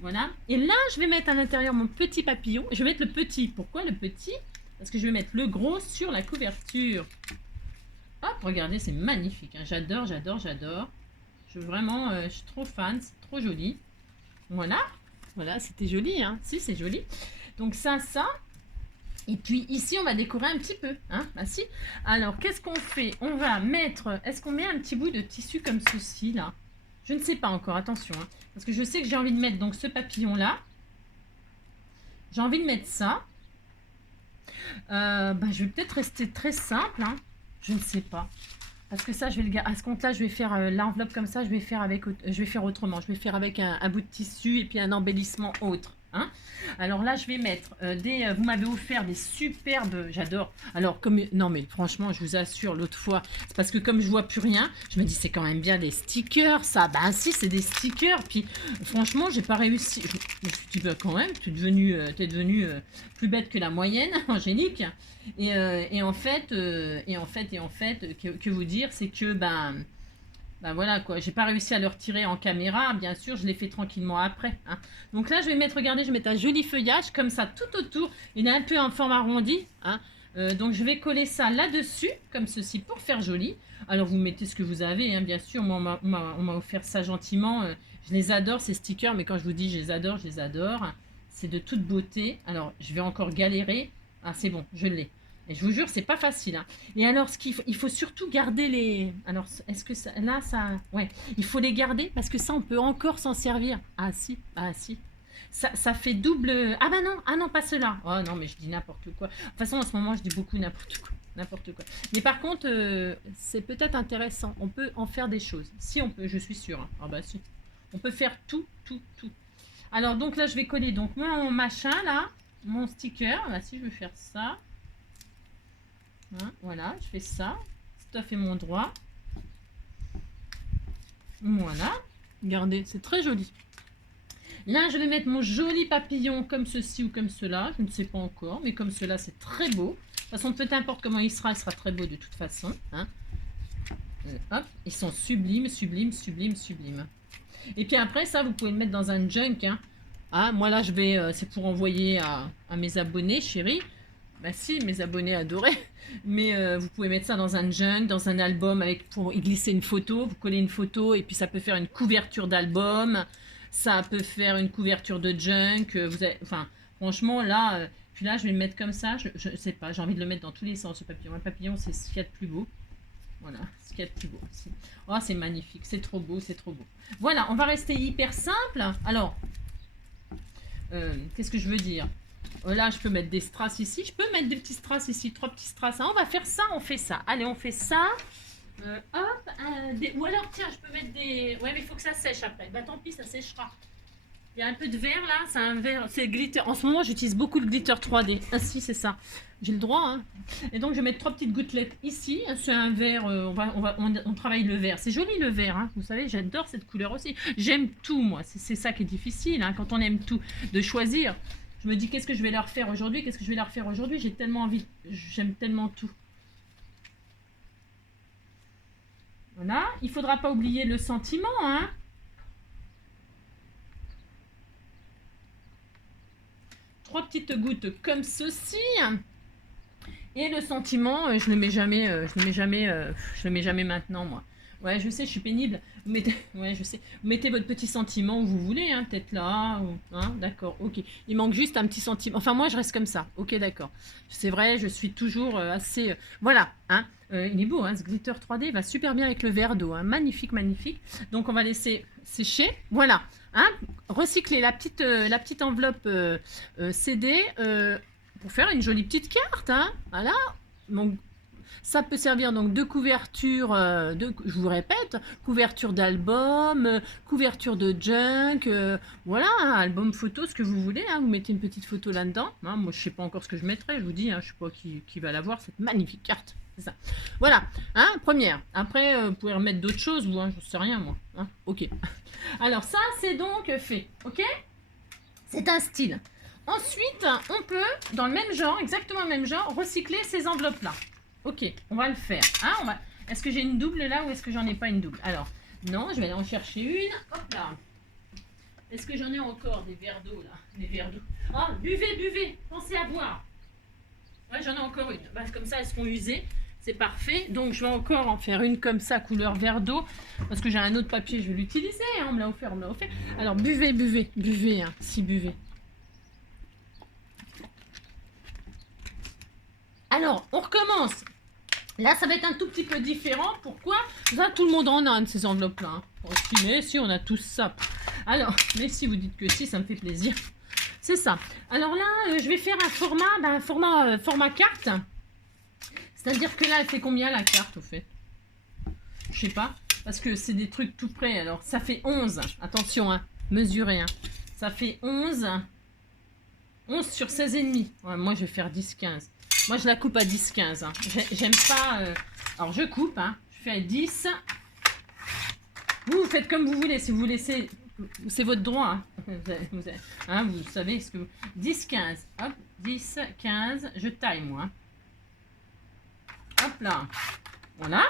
voilà. Et là je vais mettre à l'intérieur mon petit papillon, je vais mettre le petit. Pourquoi le petit? Parce que je vais mettre le gros sur la couverture. Hop, regardez, c'est magnifique, hein. J'adore, j'adore, j'adore. Je suis trop fan, c'est trop joli. Voilà. Voilà, c'était joli, hein. Si, c'est joli. Donc ça. Et puis ici, on va décorer un petit peu, hein. Bah si. Alors, qu'est-ce qu'on fait? On va mettre... Est-ce qu'on met un petit bout de tissu comme ceci, là? Je ne sais pas encore, attention. Hein. Parce que je sais que j'ai envie de mettre donc ce papillon-là. J'ai envie de mettre ça. Je vais peut-être rester très simple, hein. Je ne sais pas. Parce que ça, je vais le garder. À ce compte-là, je vais faire l'enveloppe comme ça. Je vais faire autrement. Je vais faire avec un bout de tissu et puis un embellissement autre. Hein. Alors là, je vais mettre vous m'avez offert des superbes. J'adore. Alors non mais franchement, je vous assure, l'autre fois, c'est parce que comme je vois plus rien, je me dis c'est quand même bien des stickers. Ça, ben si, c'est des stickers. Puis franchement, j'ai pas réussi. Je me suis dit quand même, t'es devenue plus bête que la moyenne, Angélique. Et en fait, que vous dire, c'est que voilà quoi, j'ai pas réussi à le retirer en caméra, bien sûr, je l'ai fait tranquillement après. Hein. Donc là, je vais mettre, regardez, je vais mettre un joli feuillage comme ça tout autour. Il est un peu en forme arrondi. Hein. Donc je vais coller ça là-dessus, comme ceci, pour faire joli. Alors vous mettez ce que vous avez, hein, bien sûr. Moi, on m'a offert ça gentiment. Je les adore, ces stickers, mais quand je vous dis je les adore, je les adore. C'est de toute beauté. Alors, je vais encore galérer. Ah, c'est bon, je l'ai. Et je vous jure, c'est pas facile. Hein. Et alors, il faut surtout garder les... Alors, est-ce que ça... Là, ça... Ouais, il faut les garder parce que ça, on peut encore s'en servir. Ah si, ah si. Ça fait double... Ah bah non, ah non, pas cela. Oh non, mais je dis n'importe quoi. De toute façon, en ce moment, je dis beaucoup n'importe quoi. N'importe quoi. Mais par contre, c'est peut-être intéressant. On peut en faire des choses. Si on peut, je suis sûre. Hein. Ah bah si. On peut faire tout. Alors, donc là, je vais coller donc mon machin, là. Mon sticker. Là, si je veux faire ça. Hein, voilà, je fais ça. C'est tout à fait mon droit. Voilà. Regardez, c'est très joli. Là, je vais mettre mon joli papillon comme ceci ou comme cela. Je ne sais pas encore, mais comme cela, c'est très beau. De toute façon, peu importe comment il sera très beau de toute façon. Hein. Hop, ils sont sublimes. Et puis après, ça, vous pouvez le mettre dans un junk. Hein. Ah, moi là, c'est pour envoyer à mes abonnés, chéris. Bah si, mes abonnés adorés. Mais vous pouvez mettre ça dans un junk, dans un album pour y glisser une photo. Vous collez une photo et puis ça peut faire une couverture d'album. Ça peut faire une couverture de junk. Enfin, franchement, là, puis là, je vais le mettre comme ça. Je sais pas, j'ai envie de le mettre dans tous les sens, ce papillon. Le papillon, c'est ce qu'il y a de plus beau. Voilà, ce qu'il y a de plus beau. Oh, c'est magnifique, c'est trop beau. Voilà, on va rester hyper simple. Alors, qu'est-ce que je veux dire? Là, je peux mettre des strass ici. Je peux mettre des petits strass ici, 3 petits strass. Hein, on va faire ça, on fait ça. Allez, on fait ça. Ou alors, tiens, je peux mettre des... Ouais, mais il faut que ça sèche après. Bah tant pis, ça séchera. Il y a un peu de verre là, c'est un verre, c'est glitter. En ce moment, j'utilise beaucoup le glitter 3D. Ah si, c'est ça. J'ai le droit, hein. Et donc, je vais mettre 3 petites gouttelettes ici. C'est un verre, on travaille le verre. C'est joli le verre, hein. Vous savez, j'adore cette couleur aussi. J'aime tout, moi. C'est ça qui est difficile, hein, quand on aime tout, de choisir. Je me dis, qu'est-ce que je vais leur faire aujourd'hui? Qu'est-ce que je vais leur faire aujourd'hui? J'ai tellement envie, j'aime tellement tout. Voilà. Il ne faudra pas oublier le sentiment, hein. Trois petites gouttes comme ceci. Et le sentiment, je le mets jamais, je le mets jamais maintenant, moi. Ouais, je sais, je suis pénible. Vous mettez, ouais, je sais. Vous mettez votre petit sentiment où vous voulez, hein, peut-être là, ou, hein, d'accord, ok. Il manque juste un petit sentiment. Enfin, moi, je reste comme ça. Ok, d'accord. C'est vrai, je suis toujours assez. Voilà, hein. Il est beau, hein, ce glitter 3D, il va super bien avec le verre d'eau, hein. Magnifique, magnifique. Donc, on va laisser sécher. Voilà, hein. Recycler la petite enveloppe CD. Pour faire une jolie petite carte, hein. Voilà. Donc, ça peut servir donc de couverture, je vous répète, couverture d'album, couverture de junk, voilà, hein, album photo, ce que vous voulez, hein, vous mettez une petite photo là-dedans. Hein, moi, je sais pas encore ce que je mettrai, je vous dis, hein, je sais pas qui va l'avoir, cette magnifique carte. C'est ça. Voilà, hein, première. Après, vous pouvez remettre d'autres choses, vous, hein, je sais rien, moi. Hein, ok. Alors, ça, c'est donc fait, ok? C'est un style. Ensuite, on peut, dans le même genre, exactement le même genre, recycler ces enveloppes-là. Ok, on va le faire. Hein, Est-ce que j'ai une double là ou est-ce que j'en ai pas une double? Alors, non, je vais aller en chercher une. Hop là. Est-ce que j'en ai encore des verres d'eau là? Des verres d'eau. Oh, buvez, buvez. Pensez à boire. Ouais, j'en ai encore une. Bah, comme ça, elles seront usées. C'est parfait. Donc, je vais encore en faire une comme ça, couleur verre d'eau. Parce que j'ai un autre papier, je vais l'utiliser. Hein, on me l'a offert, on me l'a offert. Alors, buvez, buvez, buvez. Hein, si buvez. Alors, on recommence. Là, ça va être un tout petit peu différent. Pourquoi? Là, tout le monde en a un de ces enveloppes-là. Hein. Mais si, on a tous ça. Alors, mais si vous dites que si, ça me fait plaisir. C'est ça. Alors là, je vais faire un format carte. C'est-à-dire que là, elle fait combien la carte, au fait? Je sais pas. Parce que c'est des trucs tout près. Alors, ça fait 11. Attention, hein. Mesurez. Hein. Ça fait 11. 11 sur 16,5. Ouais, moi, je vais faire 10-15. Moi, je la coupe à 10-15. Hein. J'aime pas... Alors, je coupe. Hein. Je fais 10. Vous faites comme vous voulez. Si vous laissez... C'est votre droit. Hein. Vous savez ce que... 10-15. Hop. 10-15. Je taille, moi. Hop là. Voilà.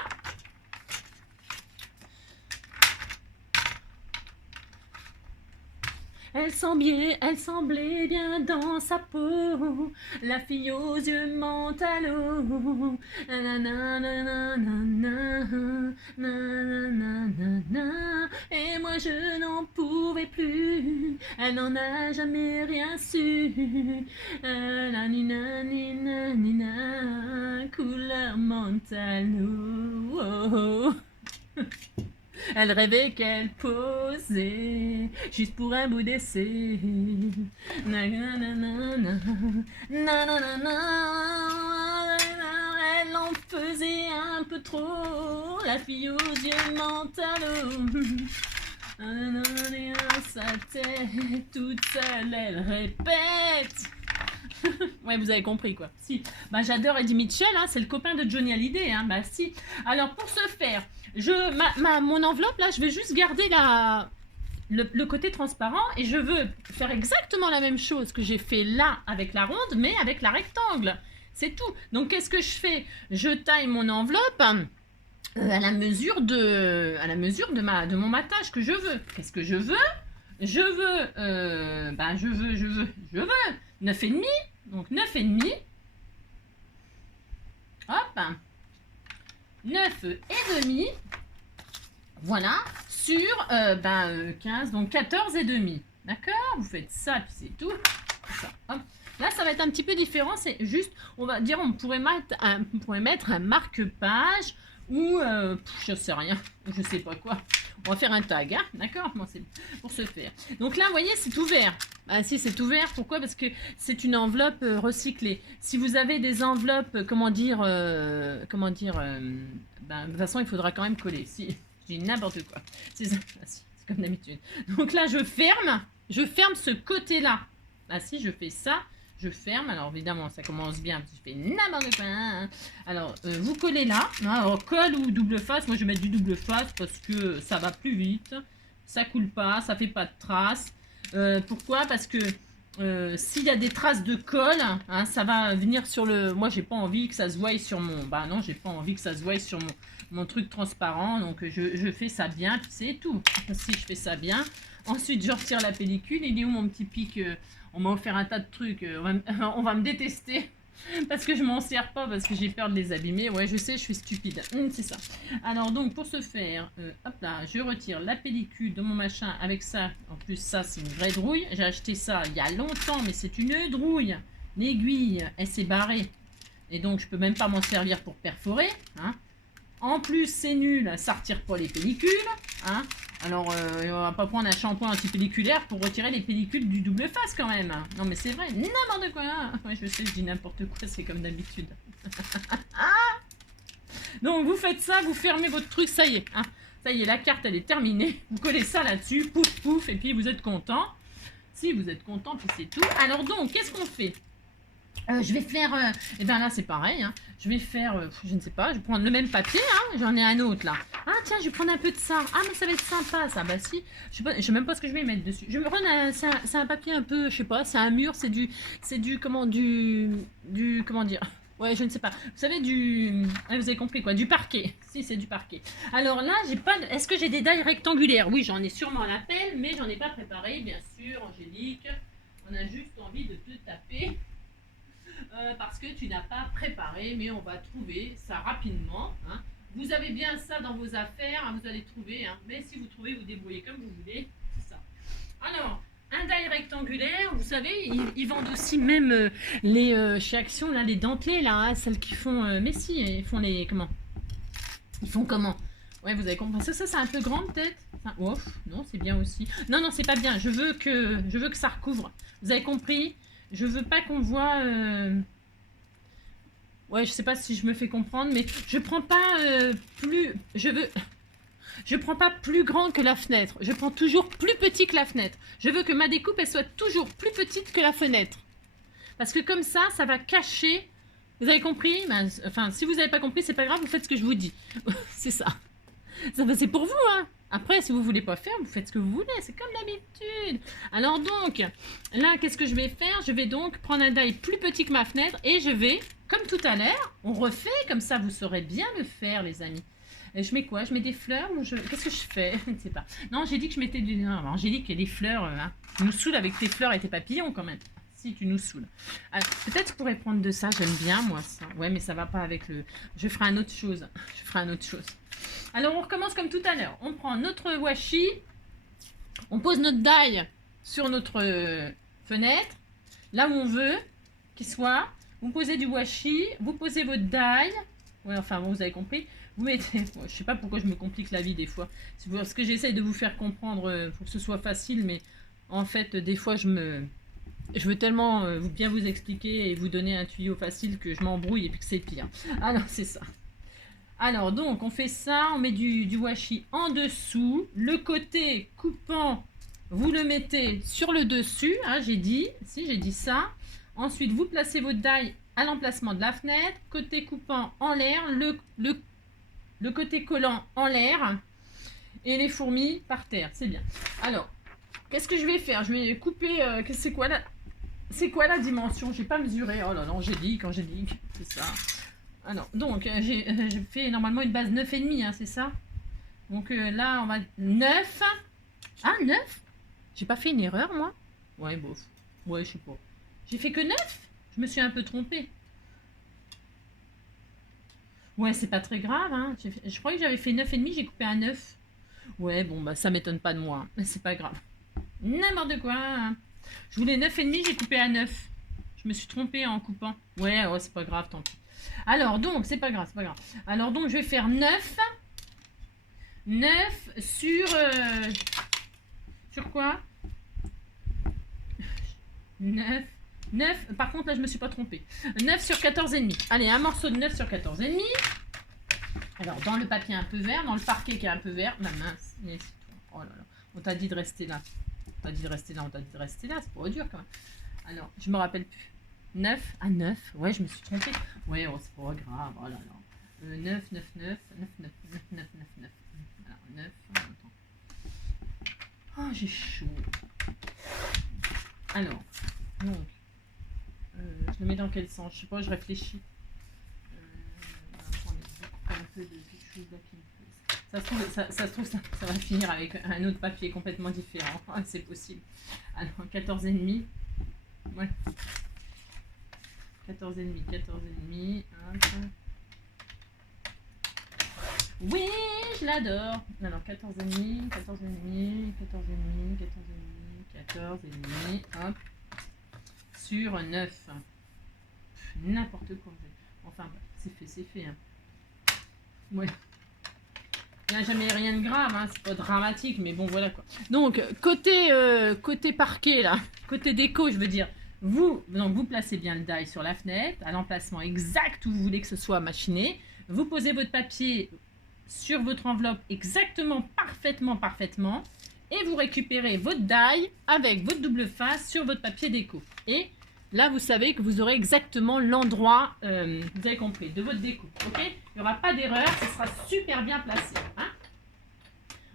Elle semblait bien dans sa peau, la fille aux yeux mentalo. Et moi je n'en pouvais plus, elle n'en a jamais rien su. Couleur mentalo. Elle rêvait qu'elle posait juste pour un bout d'essai. Elle en faisait un peu trop, la fille aux yeux mentalo. Sa tête toute seule, elle répète. Ouais, vous avez compris quoi. Si, bah j'adore Eddie Mitchell, hein, c'est le copain de Johnny Hallyday, hein. Bah si. Alors pour ce faire, mon enveloppe là, je vais juste garder le côté transparent et je veux faire exactement la même chose que j'ai fait là avec la ronde, mais avec la rectangle. C'est tout. Donc qu'est-ce que je fais? Je taille mon enveloppe à la mesure de mon matage que je veux. Qu'est-ce que je veux? Je veux 9,5. Donc 9,5. Hop. 9,5. Voilà. Sur 15. Donc 14,5. D'accord? Vous faites ça, puis c'est tout. Ça, hop. Là, ça va être un petit peu différent. C'est juste, on va dire, on pourrait mettre un marque-page ou je sais rien, je sais pas quoi. On va faire un tag, hein, d'accord? Bon, c'est pour se faire. Donc là, vous voyez, c'est ouvert. Ah si, c'est ouvert. Pourquoi? Parce que c'est une enveloppe recyclée. Si vous avez des enveloppes, ben, de toute façon, il faudra quand même coller. Si, je dis n'importe quoi. C'est ça, ah, si, c'est comme d'habitude. Donc là, je ferme ce côté-là. Ah si, je fais ça. Je ferme, alors évidemment ça commence bien, je fais n'importe quoi. Hein. Alors vous collez là, alors colle ou double face, moi je vais mettre du double face parce que ça va plus vite, ça coule pas, ça fait pas de traces. Pourquoi? Parce que s'il y a des traces de colle, hein, ça va venir sur le... Moi j'ai pas envie que ça se voie sur mon... Bah non, j'ai pas envie que ça se voie sur mon truc transparent, donc je fais ça bien, puis c'est tout. Si je fais ça bien, ensuite je retire la pellicule, il est où mon petit pic on m'a offert un tas de trucs, on va me détester parce que je m'en sers pas, parce que j'ai peur de les abîmer. Ouais, je sais, je suis stupide. C'est ça. Alors donc, pour ce faire, hop là, je retire la pellicule de mon machin avec ça. En plus, ça, c'est une vraie drouille. J'ai acheté ça il y a longtemps, mais c'est une drouille. L'aiguille, elle s'est barrée. Et donc, je peux même pas m'en servir pour perforer. Hein. En plus, c'est nul, ça retire pas les pellicules. Hein. Alors, on va pas prendre un shampoing antipelliculaire pour retirer les pellicules du double face quand même. Non, mais c'est vrai, n'importe quoi. Hein. Ouais, je sais, je dis n'importe quoi, c'est comme d'habitude. Donc, vous faites ça, vous fermez votre truc, ça y est. Hein. Ça y est, la carte, elle est terminée. Vous collez ça là-dessus, pouf, pouf, et puis vous êtes content. Si vous êtes content, puis c'est tout. Alors donc, qu'est-ce qu'on fait? Je vais faire, et bien là c'est pareil, hein. Je vais faire, je ne sais pas, je vais prendre le même papier, hein. J'en ai un autre là. Ah tiens, je vais prendre un peu de ça. Ah mais ça va être sympa ça, bah si. Je sais même pas ce que je vais mettre dessus. Je vais me prendre c'est un papier un peu, je sais pas, c'est un mur, c'est du, comment dire. Ouais, je ne sais pas. Vous savez, vous avez compris quoi, du parquet. Si, c'est du parquet. Alors là, j'ai pas est-ce que j'ai des dailles rectangulaires? Oui, j'en ai sûrement à l'appel, mais j'en ai pas préparé, bien sûr, Angélique. On a juste envie de te taper. Parce que tu n'as pas préparé, mais on va trouver ça rapidement. Hein. Vous avez bien ça dans vos affaires, hein, vous allez trouver. Hein. Mais si vous trouvez, vous débrouillez comme vous voulez. C'est ça. Alors, un die rectangulaire, vous savez, ils vendent aussi même chez Action, là, les dentelés, là, hein, celles qui font... mais si, ils font les... Comment? Ils font comment? Ouais, vous avez compris. Ça c'est un peu grand peut-être. Oh, non, c'est bien aussi. Non, non, c'est pas bien. Je veux que ça recouvre. Vous avez compris? Je veux pas qu'on voit... Ouais, je sais pas si je me fais comprendre, mais je prends pas plus... Je prends pas plus grand que la fenêtre. Je prends toujours plus petit que la fenêtre. Je veux que ma découpe, elle soit toujours plus petite que la fenêtre. Parce que comme ça, ça va cacher... Vous avez compris? Enfin, si vous n'avez pas compris, c'est pas grave, vous faites ce que je vous dis. C'est ça. C'est pour vous, hein. Après, si vous voulez pas faire, vous faites ce que vous voulez, c'est comme d'habitude. Alors donc, là, qu'est-ce que je vais faire? Je vais donc prendre un die plus petit que ma fenêtre et je vais, comme tout à l'heure, on refait, comme ça vous saurez bien le faire, les amis. Et je mets quoi? Je mets des fleurs ou qu'est-ce que je fais? Je ne sais pas. Non, j'ai dit que je mettais du... Non, j'ai dit que les fleurs, hein. Tu nous saoules avec tes fleurs et tes papillons quand même. Si, tu nous saoules. Peut-être je pourrais prendre de ça, j'aime bien moi ça. Ouais, mais ça va pas avec le... Je ferai une autre chose. Je ferai une autre chose. Alors on recommence comme tout à l'heure. On prend notre washi, on pose notre die sur notre fenêtre, là où on veut qu'il soit. Vous posez du washi, vous posez votre die. Ouais, enfin bon, vous avez compris. Vous mettez, bon, je sais pas pourquoi je me complique la vie des fois. C'est parce que j'essaye de vous faire comprendre pour que ce soit facile, mais en fait des fois je veux tellement bien vous expliquer et vous donner un tuyau facile que je m'embrouille et puis que c'est pire. Alors c'est ça. Alors donc on fait ça, on met du washi en dessous, le côté coupant vous le mettez sur le dessus, hein, j'ai dit ça. Ensuite vous placez votre die à l'emplacement de la fenêtre, côté coupant en l'air, le côté collant en l'air et les fourmis par terre, c'est bien. Alors qu'est-ce que je vais faire? Je vais couper, c'est quoi la dimension? J'ai pas mesuré, oh là là, Angélique, c'est ça. Alors, donc, j'ai fait normalement une base 9,5, hein, c'est ça? Donc là, on va... 9. Ah, 9? J'ai pas fait une erreur, moi? Ouais, bof. Ouais, je sais pas. J'ai fait que 9? Je me suis un peu trompée. Ouais, c'est pas très grave, hein. Je croyais que j'avais fait 9,5, j'ai coupé à 9. Ouais, bon, bah ça m'étonne pas de moi. Mais c'est pas grave. N'importe quoi, hein. Je voulais 9,5, j'ai coupé à 9. Je me suis trompée en coupant. Ouais, c'est pas grave, tant pis. Alors, donc, c'est pas grave, c'est pas grave. Alors, donc, je vais faire 9. 9 sur... sur quoi? 9. 9. Par contre, là, je me suis pas trompée. 9 sur 14,5. Allez, un morceau de 9 sur 14,5. Alors, dans le papier un peu vert, dans le parquet qui est un peu vert. Ma mince. Oh là là. On t'a dit de rester là. On t'a dit de rester là, on t'a dit de rester là. C'est pas dur quand même. Alors, je me rappelle plus. 9 à 9. Ouais, je me suis trompée. Ouais, oh, c'est pas grave. Oh là là. 9, 9, 9, 9, 9, 9, 9, 9, 9. Alors, 9. Attends. Oh, j'ai chaud. Alors, donc, je le mets dans quel sens? Je sais pas, je réfléchis. Attendez, je coupe un peu de quelque chose là qui me fait. Ça se trouve, ça va finir avec un autre papier complètement différent. C'est possible. Alors, 14,5. Ouais. 14,5, 14,5. Oui, je l'adore. Alors, 14,5, 14,5, 14,5, 14,5, 14,5. Hop. Sur 9. N'importe quoi. Enfin, c'est fait. Hein. Ouais. Il n'y a jamais rien de grave, hein, c'est pas dramatique, mais bon, voilà quoi. Donc, côté parquet, là, côté déco, je veux dire, vous placez bien le die sur la fenêtre, à l'emplacement exact où vous voulez que ce soit machiné. Vous posez votre papier sur votre enveloppe exactement, parfaitement, et vous récupérez votre die avec votre double face sur votre papier déco. Et là, vous savez que vous aurez exactement l'endroit, vous avez compris, de votre déco. Ok? Il n'y aura pas d'erreur, ce sera super bien placé. Hein?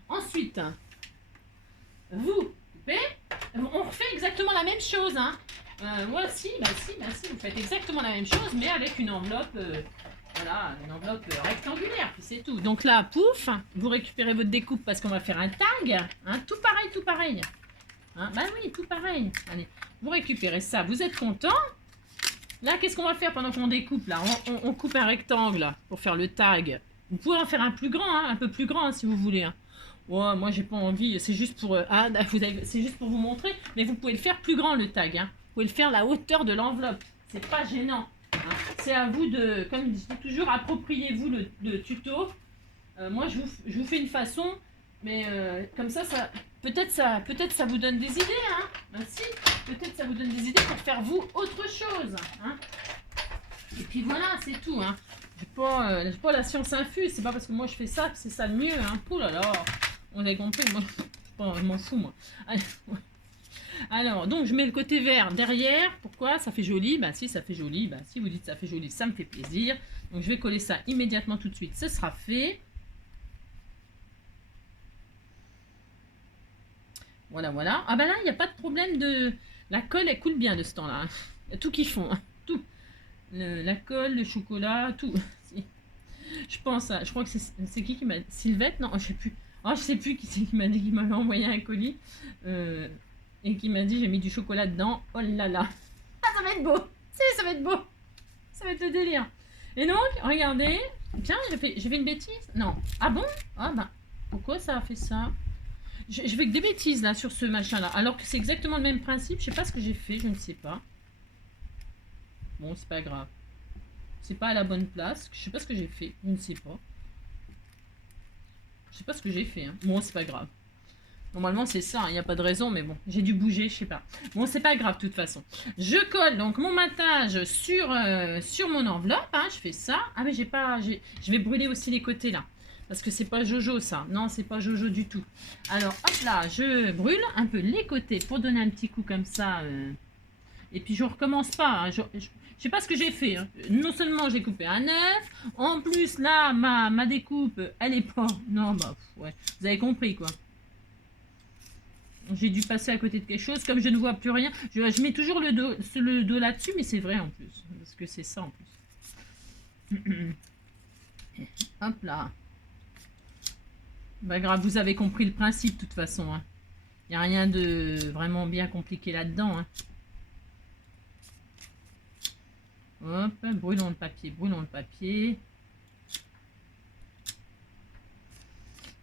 Ensuite, vous coupez. On refait exactement la même chose. Hein? Moi, si, vous faites exactement la même chose, mais avec une enveloppe, voilà, une enveloppe rectangulaire, puis c'est tout. Donc là, pouf, vous récupérez votre découpe parce qu'on va faire un tag. Hein? Tout pareil. Hein? Bah oui, tout pareil. Allez, vous récupérez ça, vous êtes content. Là, qu'est-ce qu'on va faire pendant qu'on découpe là? On coupe un rectangle là, pour faire le tag. Vous pouvez en faire un plus grand, hein, un peu plus grand hein, si vous voulez. Hein. Ouais, moi j'ai pas envie, c'est juste pour c'est juste pour vous montrer, mais vous pouvez le faire plus grand le tag. Hein. Vous pouvez le faire la hauteur de l'enveloppe. C'est pas gênant. Hein. C'est à vous de, comme je dis toujours, appropriez-vous le tuto. Moi je vous fais une façon, mais comme ça peut-être ça vous donne des idées. Hein. Ben, si, peut-être ça vous donne des idées pour faire vous autre chose. Hein. Et puis voilà, c'est tout. Hein. J'ai pas la science infuse. C'est pas parce que moi je fais ça que c'est ça le mieux. Hein. Oh là là, on a compris. Moi, je m'en fous moi. Alors, donc je mets le côté vert derrière. Pourquoi? Ça fait joli. Bah si, ça fait joli. Bah si vous dites ça fait joli, ça me fait plaisir. Donc je vais coller ça immédiatement tout de suite. Ce sera fait. Voilà. Ah bah là, il n'y a pas de problème de... La colle, elle coule bien de ce temps-là. Hein. Il y a tout qui fond. Hein. Tout. La colle, le chocolat, tout. Je pense à... Je crois que c'est qui m'a... Sylvette? Non, je sais plus. Oh, je sais plus qui c'est qui m'a dit qu'il m'avait envoyé un colis. Et qui m'a dit j'ai mis du chocolat dedans. Oh là là. Ah, ça va être beau. Si, ça va être beau. Ça va être le délire. Et donc, regardez. Tiens, j'ai fait une bêtise? Non. Ah bon? Ah bah, pourquoi ça a fait ça? Je fais que des bêtises là sur ce machin là. Alors que c'est exactement le même principe. Je sais pas ce que j'ai fait, je ne sais pas. Bon, c'est pas grave. C'est pas à la bonne place. Je sais pas ce que j'ai fait, je ne sais pas. Je sais pas ce que j'ai fait. Hein. Bon, c'est pas grave. Normalement, c'est ça, il n'y a pas de raison, mais bon, j'ai dû bouger, je sais pas. Bon, c'est pas grave, de toute façon. Je colle donc mon matage sur mon enveloppe. Hein, je fais ça. Ah, mais j'ai pas... Je vais brûler aussi les côtés là. Parce que c'est pas Jojo ça. Non, c'est pas Jojo du tout. Alors, hop là, je brûle un peu les côtés pour donner un petit coup comme ça. Et puis, je recommence pas. Hein. Je sais pas ce que j'ai fait. Hein. Non seulement j'ai coupé un œuf, en plus, là, ma découpe, elle est pas... Non, bah, ouais. Vous avez compris, quoi. J'ai dû passer à côté de quelque chose. Comme je ne vois plus rien, je mets toujours le dos là-dessus, mais c'est vrai en plus. Parce que c'est ça en plus. Hop là. Bah grave, vous avez compris le principe de toute façon. Il n'y a rien de vraiment bien compliqué là-dedans. Hein. Hop, brûlons le papier.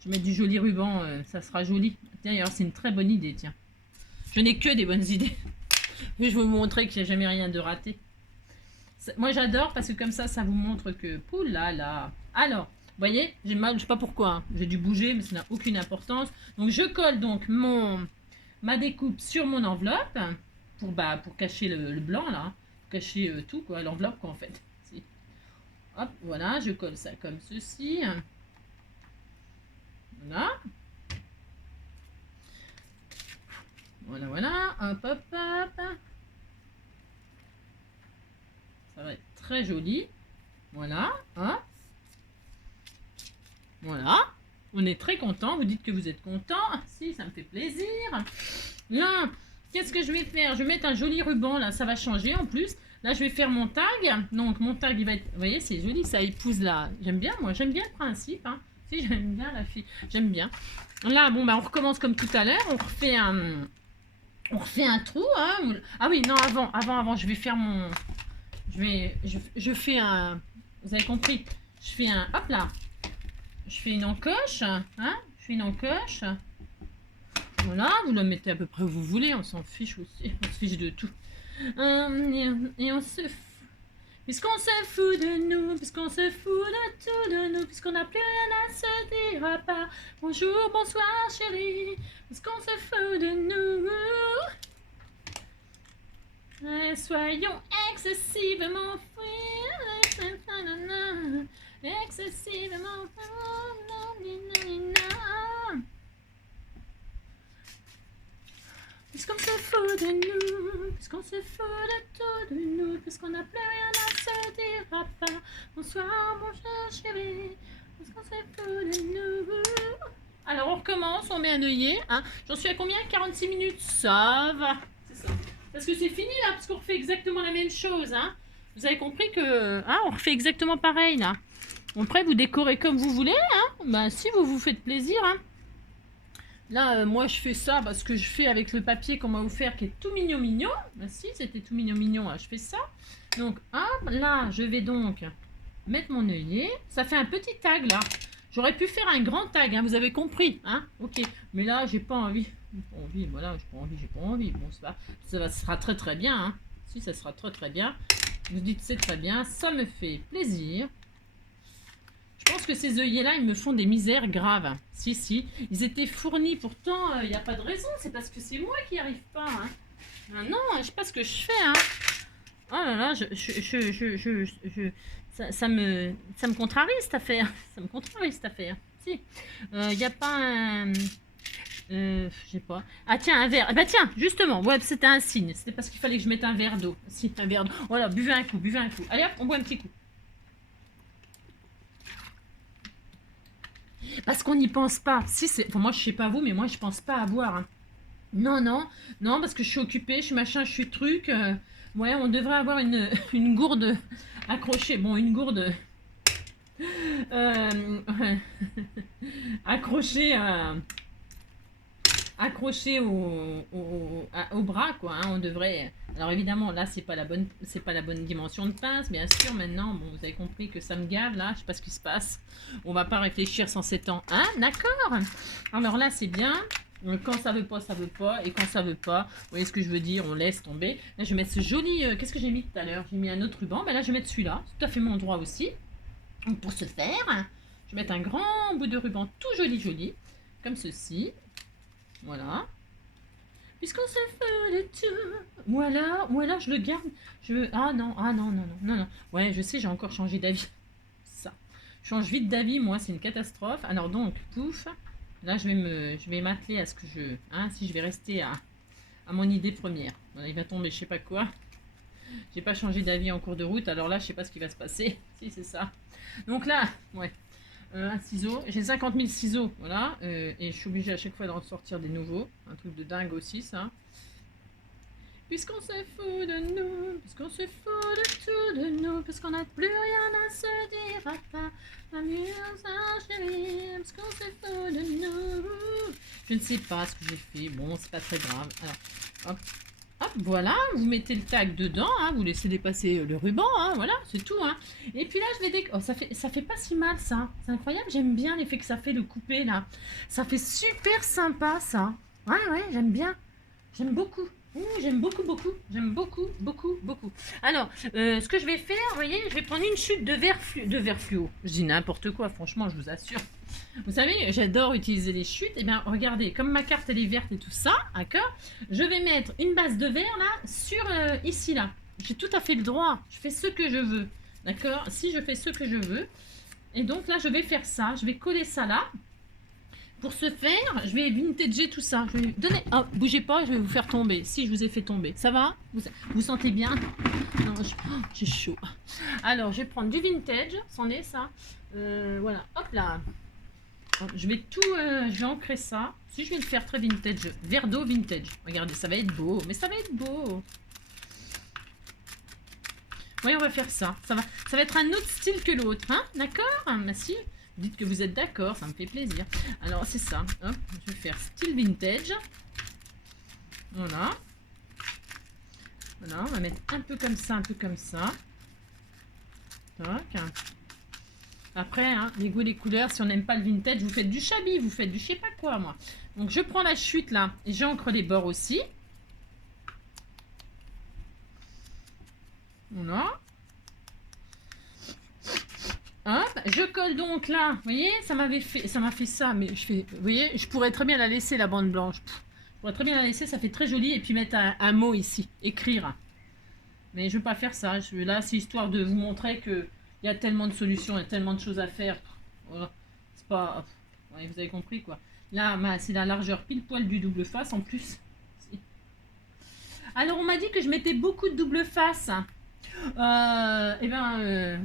Je vais mettre du joli ruban, ça sera joli. D'ailleurs, c'est une très bonne idée, tiens. Je n'ai que des bonnes idées. Je vais vous montrer qu'il n'y a jamais rien de raté. Moi, j'adore parce que comme ça vous montre que... Pouh là là. Alors, vous voyez, j'ai mal, je sais pas pourquoi. Hein. J'ai dû bouger, mais ça n'a aucune importance. Donc, je colle donc ma découpe sur mon enveloppe pour cacher le blanc, là. Hein. Pour cacher tout, quoi. L'enveloppe, quoi, en fait. Si. Hop, voilà, je colle ça comme ceci. Voilà. Voilà, voilà. Hop, hop, hop. Ça va être très joli. Voilà. Hop. Voilà. On est très content. Vous dites que vous êtes content. Si, ça me fait plaisir. Là, qu'est-ce que je vais faire? Je vais mettre un joli ruban. Là, ça va changer en plus. Là, je vais faire mon tag. Donc, mon tag, il va être... Vous voyez, c'est joli. Ça épouse là. J'aime bien, moi. J'aime bien le principe. Hein. Si, j'aime bien la fille. J'aime bien. Là, bon, bah, on recommence comme tout à l'heure. On refait un trou. Hein. Ah oui, non, avant, je vais faire mon... Je fais un... Vous avez compris? Je fais un... Hop là. Je fais une encoche, hein, je fais une encoche. Voilà, vous le mettez à peu près où vous voulez, on s'en fiche aussi, on se fiche de tout. Et on se fout, puisqu'on se fout de nous, puisqu'on se fout de tout de nous, puisqu'on n'a plus rien à se dire à part bonjour, bonsoir chérie, puisqu'on se fout de nous. Soyons excessivement fous, excessivement puisqu'on se fout de nous, puisqu'on se fout de tout de nous, puisqu'on n'a plus rien à se dire à part bonsoir mon cher chéri, puisqu'on se fout de nous. Alors on recommence, on met un œillet, hein. J'en suis à combien? 46 minutes, ça va. C'est ça. Parce que c'est fini là, parce qu'on refait exactement la même chose, hein. Vous avez compris que, hein, on refait exactement pareil là. Après, vous décorez comme vous voulez, hein. Bah, si vous vous faites plaisir, hein. Là, moi, je fais ça parce que je fais avec le papier qu'on m'a offert qui est tout mignon, mignon. Bah, si, c'était tout mignon, mignon. Là, je fais ça. Donc, hop, là, je vais donc mettre mon œillet. Ça fait un petit tag, là. J'aurais pu faire un grand tag, hein, vous avez compris, hein. Ok, mais là, j'ai pas envie. J'ai pas envie, voilà, j'ai pas envie. Bon, ça sera très, très bien, hein. Si, ça sera très, très bien. Vous dites, c'est très bien. Ça me fait plaisir. Je pense que ces œillets-là, ils me font des misères graves. Si, si. Ils étaient fournis, pourtant, il n'y a pas de raison. C'est parce que c'est moi qui n'y arrive pas. Hein. Ah non, je sais pas ce que je fais. Hein. Oh là là, ça me contrarie cette affaire. Ça me contrarie cette affaire. Si. Il n'y a pas un... je sais pas. Ah tiens, un verre. Bah tiens, justement, ouais, c'était un signe. C'était parce qu'il fallait que je mette un verre d'eau. Si, un verre d'eau. Voilà, buvez un coup, buvez un coup. Allez hop, on boit un petit coup. Parce qu'on n'y pense pas. Si c'est, enfin, moi je sais pas vous, mais moi je pense pas à boire. Hein. Non, non, non, parce que je suis occupée, je suis machin, je suis truc. Ouais, on devrait avoir une gourde accrochée. Bon, une gourde accrochée accroché au bras, quoi. Hein, on devrait. Alors évidemment, là, c'est pas la bonne dimension de pince, bien sûr. Maintenant, bon, vous avez compris que ça me gave, là. Je sais pas ce qui se passe. On va pas réfléchir sans 7 ans. Hein, d'accord. Alors là, c'est bien. Quand ça veut pas, ça veut pas. Et quand ça veut pas, vous voyez ce que je veux dire, on laisse tomber. Là, je vais mettre ce joli... Qu'est-ce que j'ai mis tout à l'heure? J'ai mis un autre ruban. Ben là, je vais mettre celui-là. C'est tout à fait mon droit aussi. Donc, pour ce faire, je vais mettre un grand bout de ruban tout joli, joli. Comme ceci. Voilà. Puisqu'on se fait le tout. Voilà, je le garde. Ah non, non, non, non, non, non. Ouais, je sais, j'ai encore changé d'avis. Ça. Je change vite d'avis, moi, c'est une catastrophe. Alors donc, pouf. Là, je vais m'atteler à ce que je... Hein, si je vais rester à mon idée première. Voilà, il va tomber, je sais pas quoi. J'ai pas changé d'avis en cours de route, alors là, je sais pas ce qui va se passer. Si, c'est ça. Donc là, ouais. Un ciseau, j'ai 50 000 ciseaux, voilà, et je suis obligée à chaque fois d'en sortir des nouveaux, un truc de dingue aussi ça. Puisqu'on se fout de nous, puisqu'on se fout de tout de nous, puisqu'on n'a plus rien à se dire à part l'amour chérie, puisqu'on se fout de nous. Je ne sais pas ce que j'ai fait, bon, c'est pas très grave. Alors, hop. Hop, voilà, vous mettez le tag dedans, hein, vous laissez dépasser le ruban, hein, voilà, c'est tout. Hein. Et puis là, je vais oh, ça fait pas si mal, ça. C'est incroyable, j'aime bien l'effet que ça fait, le couper, là. Ça fait super sympa, ça. Ouais, j'aime bien. J'aime beaucoup. Ouh, j'aime beaucoup, beaucoup. J'aime beaucoup, beaucoup, beaucoup. Alors, ce que je vais faire, vous voyez, je vais prendre une chute de verre fluo. Je dis n'importe quoi, franchement, je vous assure. Vous savez, j'adore utiliser les chutes. Et bien, regardez, comme ma carte, elle est verte et tout ça, d'accord. Je vais mettre une base de verre, là, sur ici, là. J'ai tout à fait le droit. Je fais ce que je veux, d'accord. Si je fais ce que je veux. Et donc, là, je vais faire ça. Je vais coller ça, là. Pour ce faire, je vais vintager tout ça. Je vais donner... Oh, bougez pas, je vais vous faire tomber. Si, je vous ai fait tomber. Ça va? Vous sentez bien? Non, j'ai chaud. Alors, je vais prendre du vintage. C'en est, ça. Voilà. Hop là. Je vais tout... je vais ancrer ça. Si, je vais le faire très vintage. Verre d'eau vintage. Regardez, ça va être beau. Mais ça va être beau. Oui, on va faire ça. Ça va être un autre style que l'autre. Hein? D'accord? Merci. Dites que vous êtes d'accord, ça me fait plaisir. Alors, c'est ça. Hop, je vais faire style vintage. Voilà. Voilà, on va mettre un peu comme ça, un peu comme ça. Tac. Après, hein, les goûts, les couleurs, si on n'aime pas le vintage, vous faites du shabby, vous faites du je sais pas quoi, moi. Donc, je prends la chute, là, et j'ancre les bords aussi. Voilà. Hop, je colle donc là, vous voyez, ça m'a fait ça, mais je fais, vous voyez, je pourrais très bien la laisser, la bande blanche. Je pourrais très bien la laisser, ça fait très joli, et puis mettre un mot ici, écrire. Mais je ne veux pas faire ça, là, c'est histoire de vous montrer qu'il y a tellement de solutions, il y a tellement de choses à faire. Voilà. C'est pas, ouais, vous avez compris, quoi. Là, c'est la largeur pile poil du double face, en plus. Alors, on m'a dit que je mettais beaucoup de double face. Eh ben,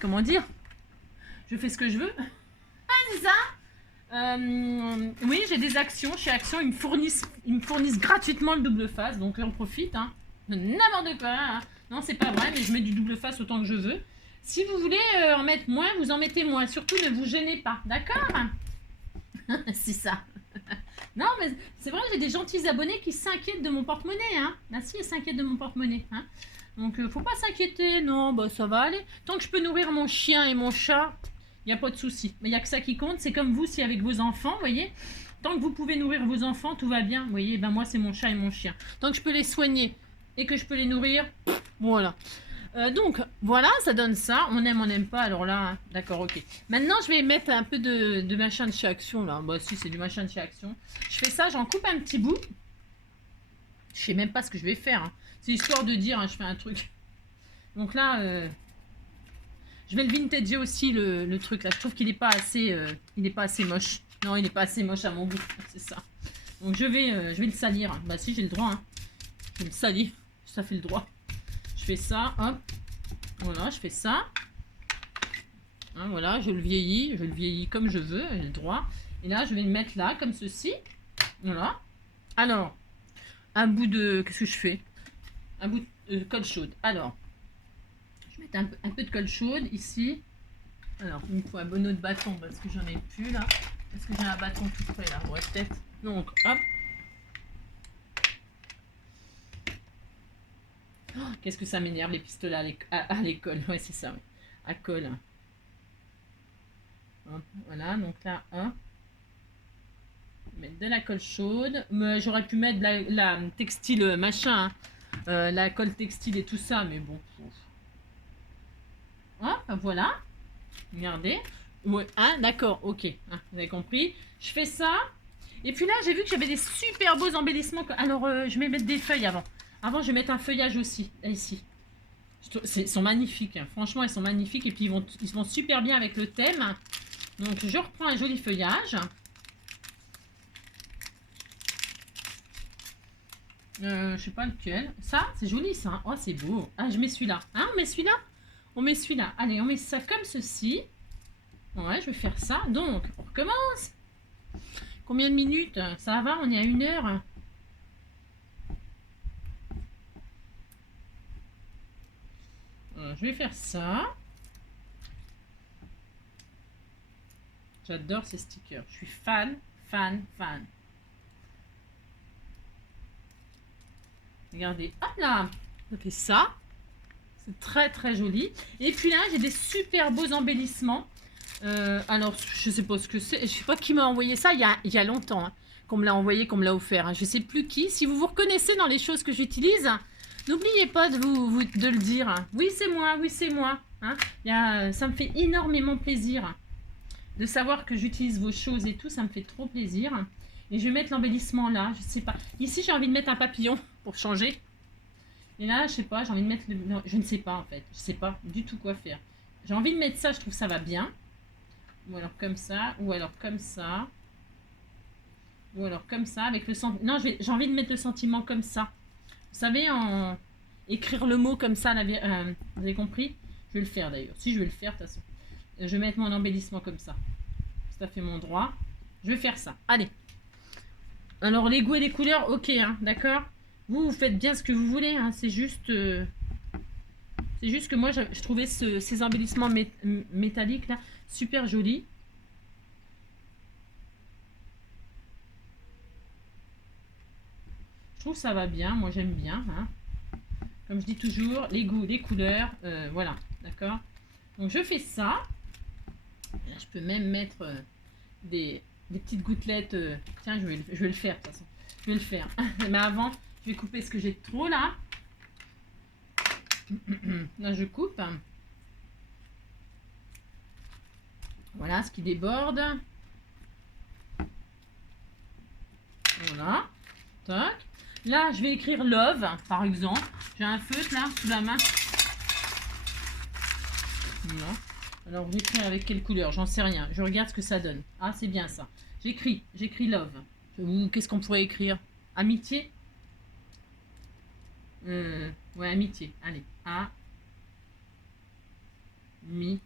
comment dire? Je fais ce que je veux. Ah, c'est ça. Oui, j'ai des actions. Chez Action, ils me fournissent gratuitement le double face. Donc, j'en profite. Hein. N'importe quoi. Hein. Non, c'est pas vrai, mais je mets du double face autant que je veux. Si vous voulez en mettre moins, vous en mettez moins. Surtout, ne vous gênez pas. D'accord? C'est ça. Non, mais c'est vrai, j'ai des gentils abonnés qui s'inquiètent de mon porte-monnaie. Hein. Merci, ils s'inquiètent de mon porte-monnaie. Hein. Donc, faut pas s'inquiéter. Non, bah ça va aller. Tant que je peux nourrir mon chien et mon chat, il n'y a pas de souci. Mais il n'y a que ça qui compte. C'est comme vous, si avec vos enfants, vous voyez. Tant que vous pouvez nourrir vos enfants, tout va bien. Vous voyez, ben moi, c'est mon chat et mon chien. Tant que je peux les soigner et que je peux les nourrir, voilà. Donc, voilà, ça donne ça. On aime, on n'aime pas. Alors là, hein, d'accord, ok. Maintenant, je vais mettre un peu de machin de chez Action, là. Bah si, c'est du machin de chez Action. Je fais ça, j'en coupe un petit bout. Je sais même pas ce que je vais faire. Hein. C'est histoire de dire, hein, je fais un truc. Donc là, je vais le vintager aussi, le truc là. Je trouve qu'il n'est pas assez moche. Non, il n'est pas assez moche à mon goût. C'est ça. Donc je vais le salir. Bah si, j'ai le droit. Hein. Je vais le salir. Ça fait le droit. Je fais ça, hop. Voilà, je fais ça. Hein, voilà, je le vieillis comme je veux, j'ai le droit. Et là, je vais le mettre là, comme ceci. Voilà. Alors, un bout de... Qu'est-ce que je fais? Un bout de colle chaude. Alors, je vais mettre un peu de colle chaude ici. Alors, il me faut un bon autre bâton parce que j'en ai plus là. Est-ce que j'ai un bâton tout près là? Ouais, peut-être. Donc, hop. Oh, qu'est-ce que ça m'énerve les pistolets à l'école. Ouais, c'est ça. Ouais. À colle. Hop, voilà, donc là, hop. Mettre de la colle chaude. J'aurais pu mettre de la textile machin. Hein. La colle textile et tout ça, mais bon. Hop, voilà. Regardez. Ouais, hein, d'accord, ok. Hein, vous avez compris. Je fais ça. Et puis là, j'ai vu que j'avais des super beaux embellissements. Alors, je vais mettre des feuilles avant. Avant, je vais mettre un feuillage aussi, là, ici. Ils sont magnifiques. Hein. Franchement, ils sont magnifiques. Et puis, ils vont super bien avec le thème. Donc, je reprends un joli feuillage. Je sais pas lequel. Ça, c'est joli, ça. Oh, c'est beau. Ah, je mets celui-là. Hein, on met celui-là? On met celui-là. Allez, on met ça comme ceci. Ouais, je vais faire ça. Donc, on recommence. Combien de minutes? Ça va, on est à 1 heure. Je vais faire ça. J'adore ces stickers. Je suis fan, fan, fan. Regardez, hop là. Ça fait ça. C'est très, très joli. Et puis là, j'ai des super beaux embellissements. Alors, je sais pas ce que c'est. Je sais pas qui m'a envoyé ça il y a longtemps. Hein. qu'on me l'a envoyé, qu'on me l'a offert. Hein. Je sais plus qui. Si vous vous reconnaissez dans les choses que j'utilise, n'oubliez pas de de le dire. Oui, c'est moi, oui, c'est moi. Hein. Ça me fait énormément plaisir de savoir que j'utilise vos choses et tout. Ça me fait trop plaisir. Et je vais mettre l'embellissement là, je sais pas. Ici, j'ai envie de mettre un papillon pour changer. Et là, je sais pas, j'ai envie de mettre le... Non, je ne sais pas en fait. Je sais pas du tout quoi faire. J'ai envie de mettre ça, je trouve que ça va bien. Ou alors comme ça, ou alors comme ça. Ou alors comme ça, avec le sentiment... Non, j'ai envie de mettre le sentiment comme ça. Vous savez, écrire le mot comme ça, vous avez compris? Je vais le faire d'ailleurs. Si, je vais le faire de toute façon. Je vais mettre mon embellissement comme ça. C'est tout à fait mon droit. Je vais faire ça. Allez. Alors, les goûts et les couleurs, ok, hein, d'accord? Vous faites bien ce que vous voulez. Hein, c'est juste que moi, je trouvais ces embellissements métalliques là super jolis. Je trouve que ça va bien. Moi, j'aime bien. Hein. Comme je dis toujours, les goûts, les couleurs. Voilà, d'accord? Donc, je fais ça. Là, je peux même mettre des petites gouttelettes. Tiens, je vais le faire de toute façon. Je vais le faire. Mais avant, je vais couper ce que j'ai de trop là. Là, je coupe. Voilà ce qui déborde. Voilà. Tac. Là, je vais écrire love, par exemple. J'ai un feutre là, sous la main. Voilà. Alors, j'écris avec quelle couleur? J'en sais rien. Je regarde ce que ça donne. Ah, c'est bien ça. J'écris love. Ou qu'est-ce qu'on pourrait écrire? Amitié? Ouais, amitié. Allez. Amitié.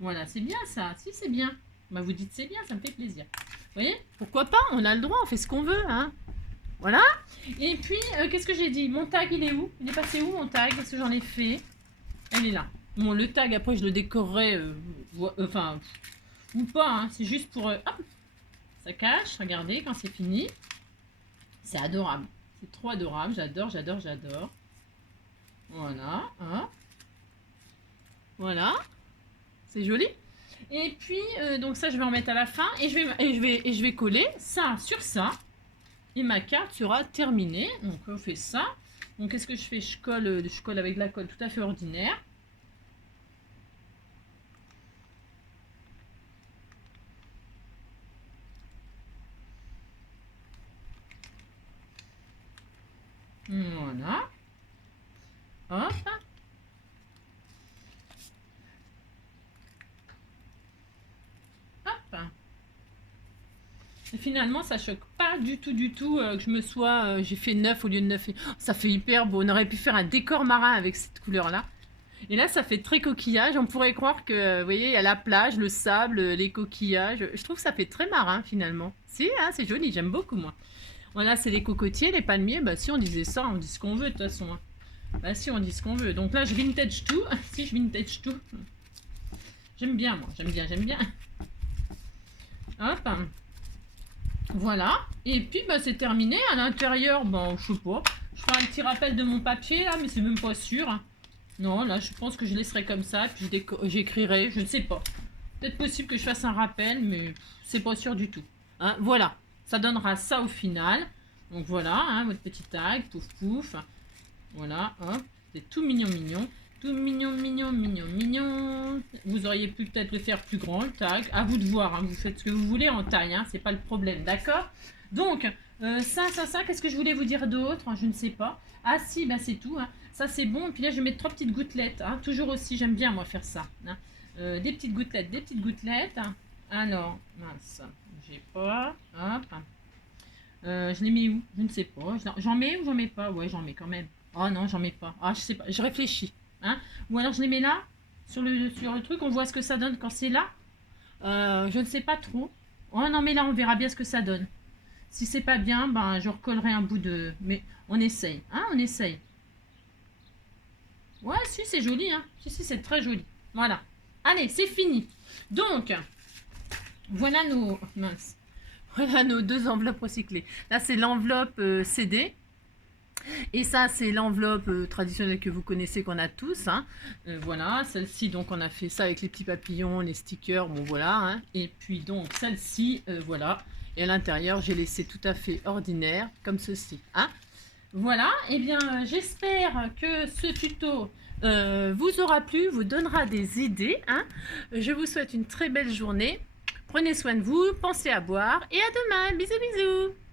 Voilà, c'est bien ça. Si, c'est bien. Bah, vous dites c'est bien, ça me fait plaisir. Vous voyez? Pourquoi pas? On a le droit, on fait ce qu'on veut. Hein. Voilà. Et puis, qu'est-ce que j'ai dit? Mon tag, il est où? Il est passé où, mon tag? Qu'est-ce que j'en ai fait? Elle est là. Bon, le tag, après, je le décorerai. Enfin, ou pas. Hein. C'est juste pour... hop, ça cache. Regardez, quand c'est fini. C'est adorable. C'est trop adorable. J'adore, j'adore, j'adore. Voilà. Hein. Voilà. C'est joli. Et puis, donc ça, je vais en mettre à la fin. Et je vais coller ça sur ça. Et ma carte sera terminée. Donc, on fait ça. Donc, qu'est-ce que je fais? Je colle avec la colle tout à fait ordinaire. Voilà. Hop. Hop. Et finalement, ça choque pas du tout que je me sois... j'ai fait 9 au lieu de 9. Ça fait hyper beau. On aurait pu faire un décor marin avec cette couleur-là. Et là, ça fait très coquillage. On pourrait croire que, vous voyez, il y a la plage, le sable, les coquillages. Je trouve que ça fait très marin, finalement. Si, hein, c'est joli. J'aime beaucoup, moi. Voilà, c'est les cocotiers, les palmiers. Bah, si on disait ça, on dit ce qu'on veut, de toute façon. Hein. Bah, si, on dit ce qu'on veut. Donc là, je vintage tout. Si, je vintage tout. J'aime bien, moi. J'aime bien, j'aime bien. Hop. Voilà. Et puis, bah, c'est terminé. À l'intérieur, bon, je sais pas. Je ferai un petit rappel de mon papier, là, mais c'est même pas sûr. Non, là, je pense que je laisserai comme ça. Puis j'écrirai, je ne sais pas. Peut-être possible que je fasse un rappel, mais c'est pas sûr du tout. Hein, voilà. Ça donnera ça au final. Donc voilà, hein, votre petit tag, pouf pouf. Voilà, hop. C'est tout mignon, mignon. Tout mignon, mignon, mignon, mignon. Vous auriez pu peut-être le faire plus grand, le tag. À vous de voir, hein. Vous faites ce que vous voulez en taille, hein. C'est pas le problème, d'accord? Donc, ça, qu'est-ce que je voulais vous dire d'autre? Je ne sais pas. Ah si, bah c'est tout, hein. Ça c'est bon. Puis là, je vais mettre 3 petites gouttelettes. Hein. Toujours aussi, j'aime bien moi faire ça. Hein. Des petites gouttelettes, des petites gouttelettes. Alors, mince, j'ai pas. Hop. Je les mets où? Je ne sais pas. J'en mets ou j'en mets pas? Ouais, j'en mets quand même. Oh non, j'en mets pas. Ah, je sais pas. Je réfléchis. Hein. Ou alors je les mets là, sur le truc. On voit ce que ça donne quand c'est là. Je ne sais pas trop. Oh non, mais là, on verra bien ce que ça donne. Si c'est pas bien, ben, je recollerai un bout de... Mais on essaye. Hein, on essaye. Ouais, si, c'est joli. Hein. Si, c'est très joli. Voilà. Allez, c'est fini. Donc, voilà nos... Mince. Voilà nos 2 enveloppes recyclées. Là, c'est l'enveloppe CD. Et ça, c'est l'enveloppe traditionnelle que vous connaissez, qu'on a tous, hein. Voilà, celle-ci, donc on a fait ça avec les petits papillons, les stickers, bon voilà, hein. Et puis donc celle-ci, voilà. Et à l'intérieur, j'ai laissé tout à fait ordinaire, comme ceci, hein. Voilà, et bien j'espère que ce tuto vous aura plu, vous donnera des idées, hein. Je vous souhaite une très belle journée. Prenez soin de vous, pensez à boire et à demain. Bisous bisous.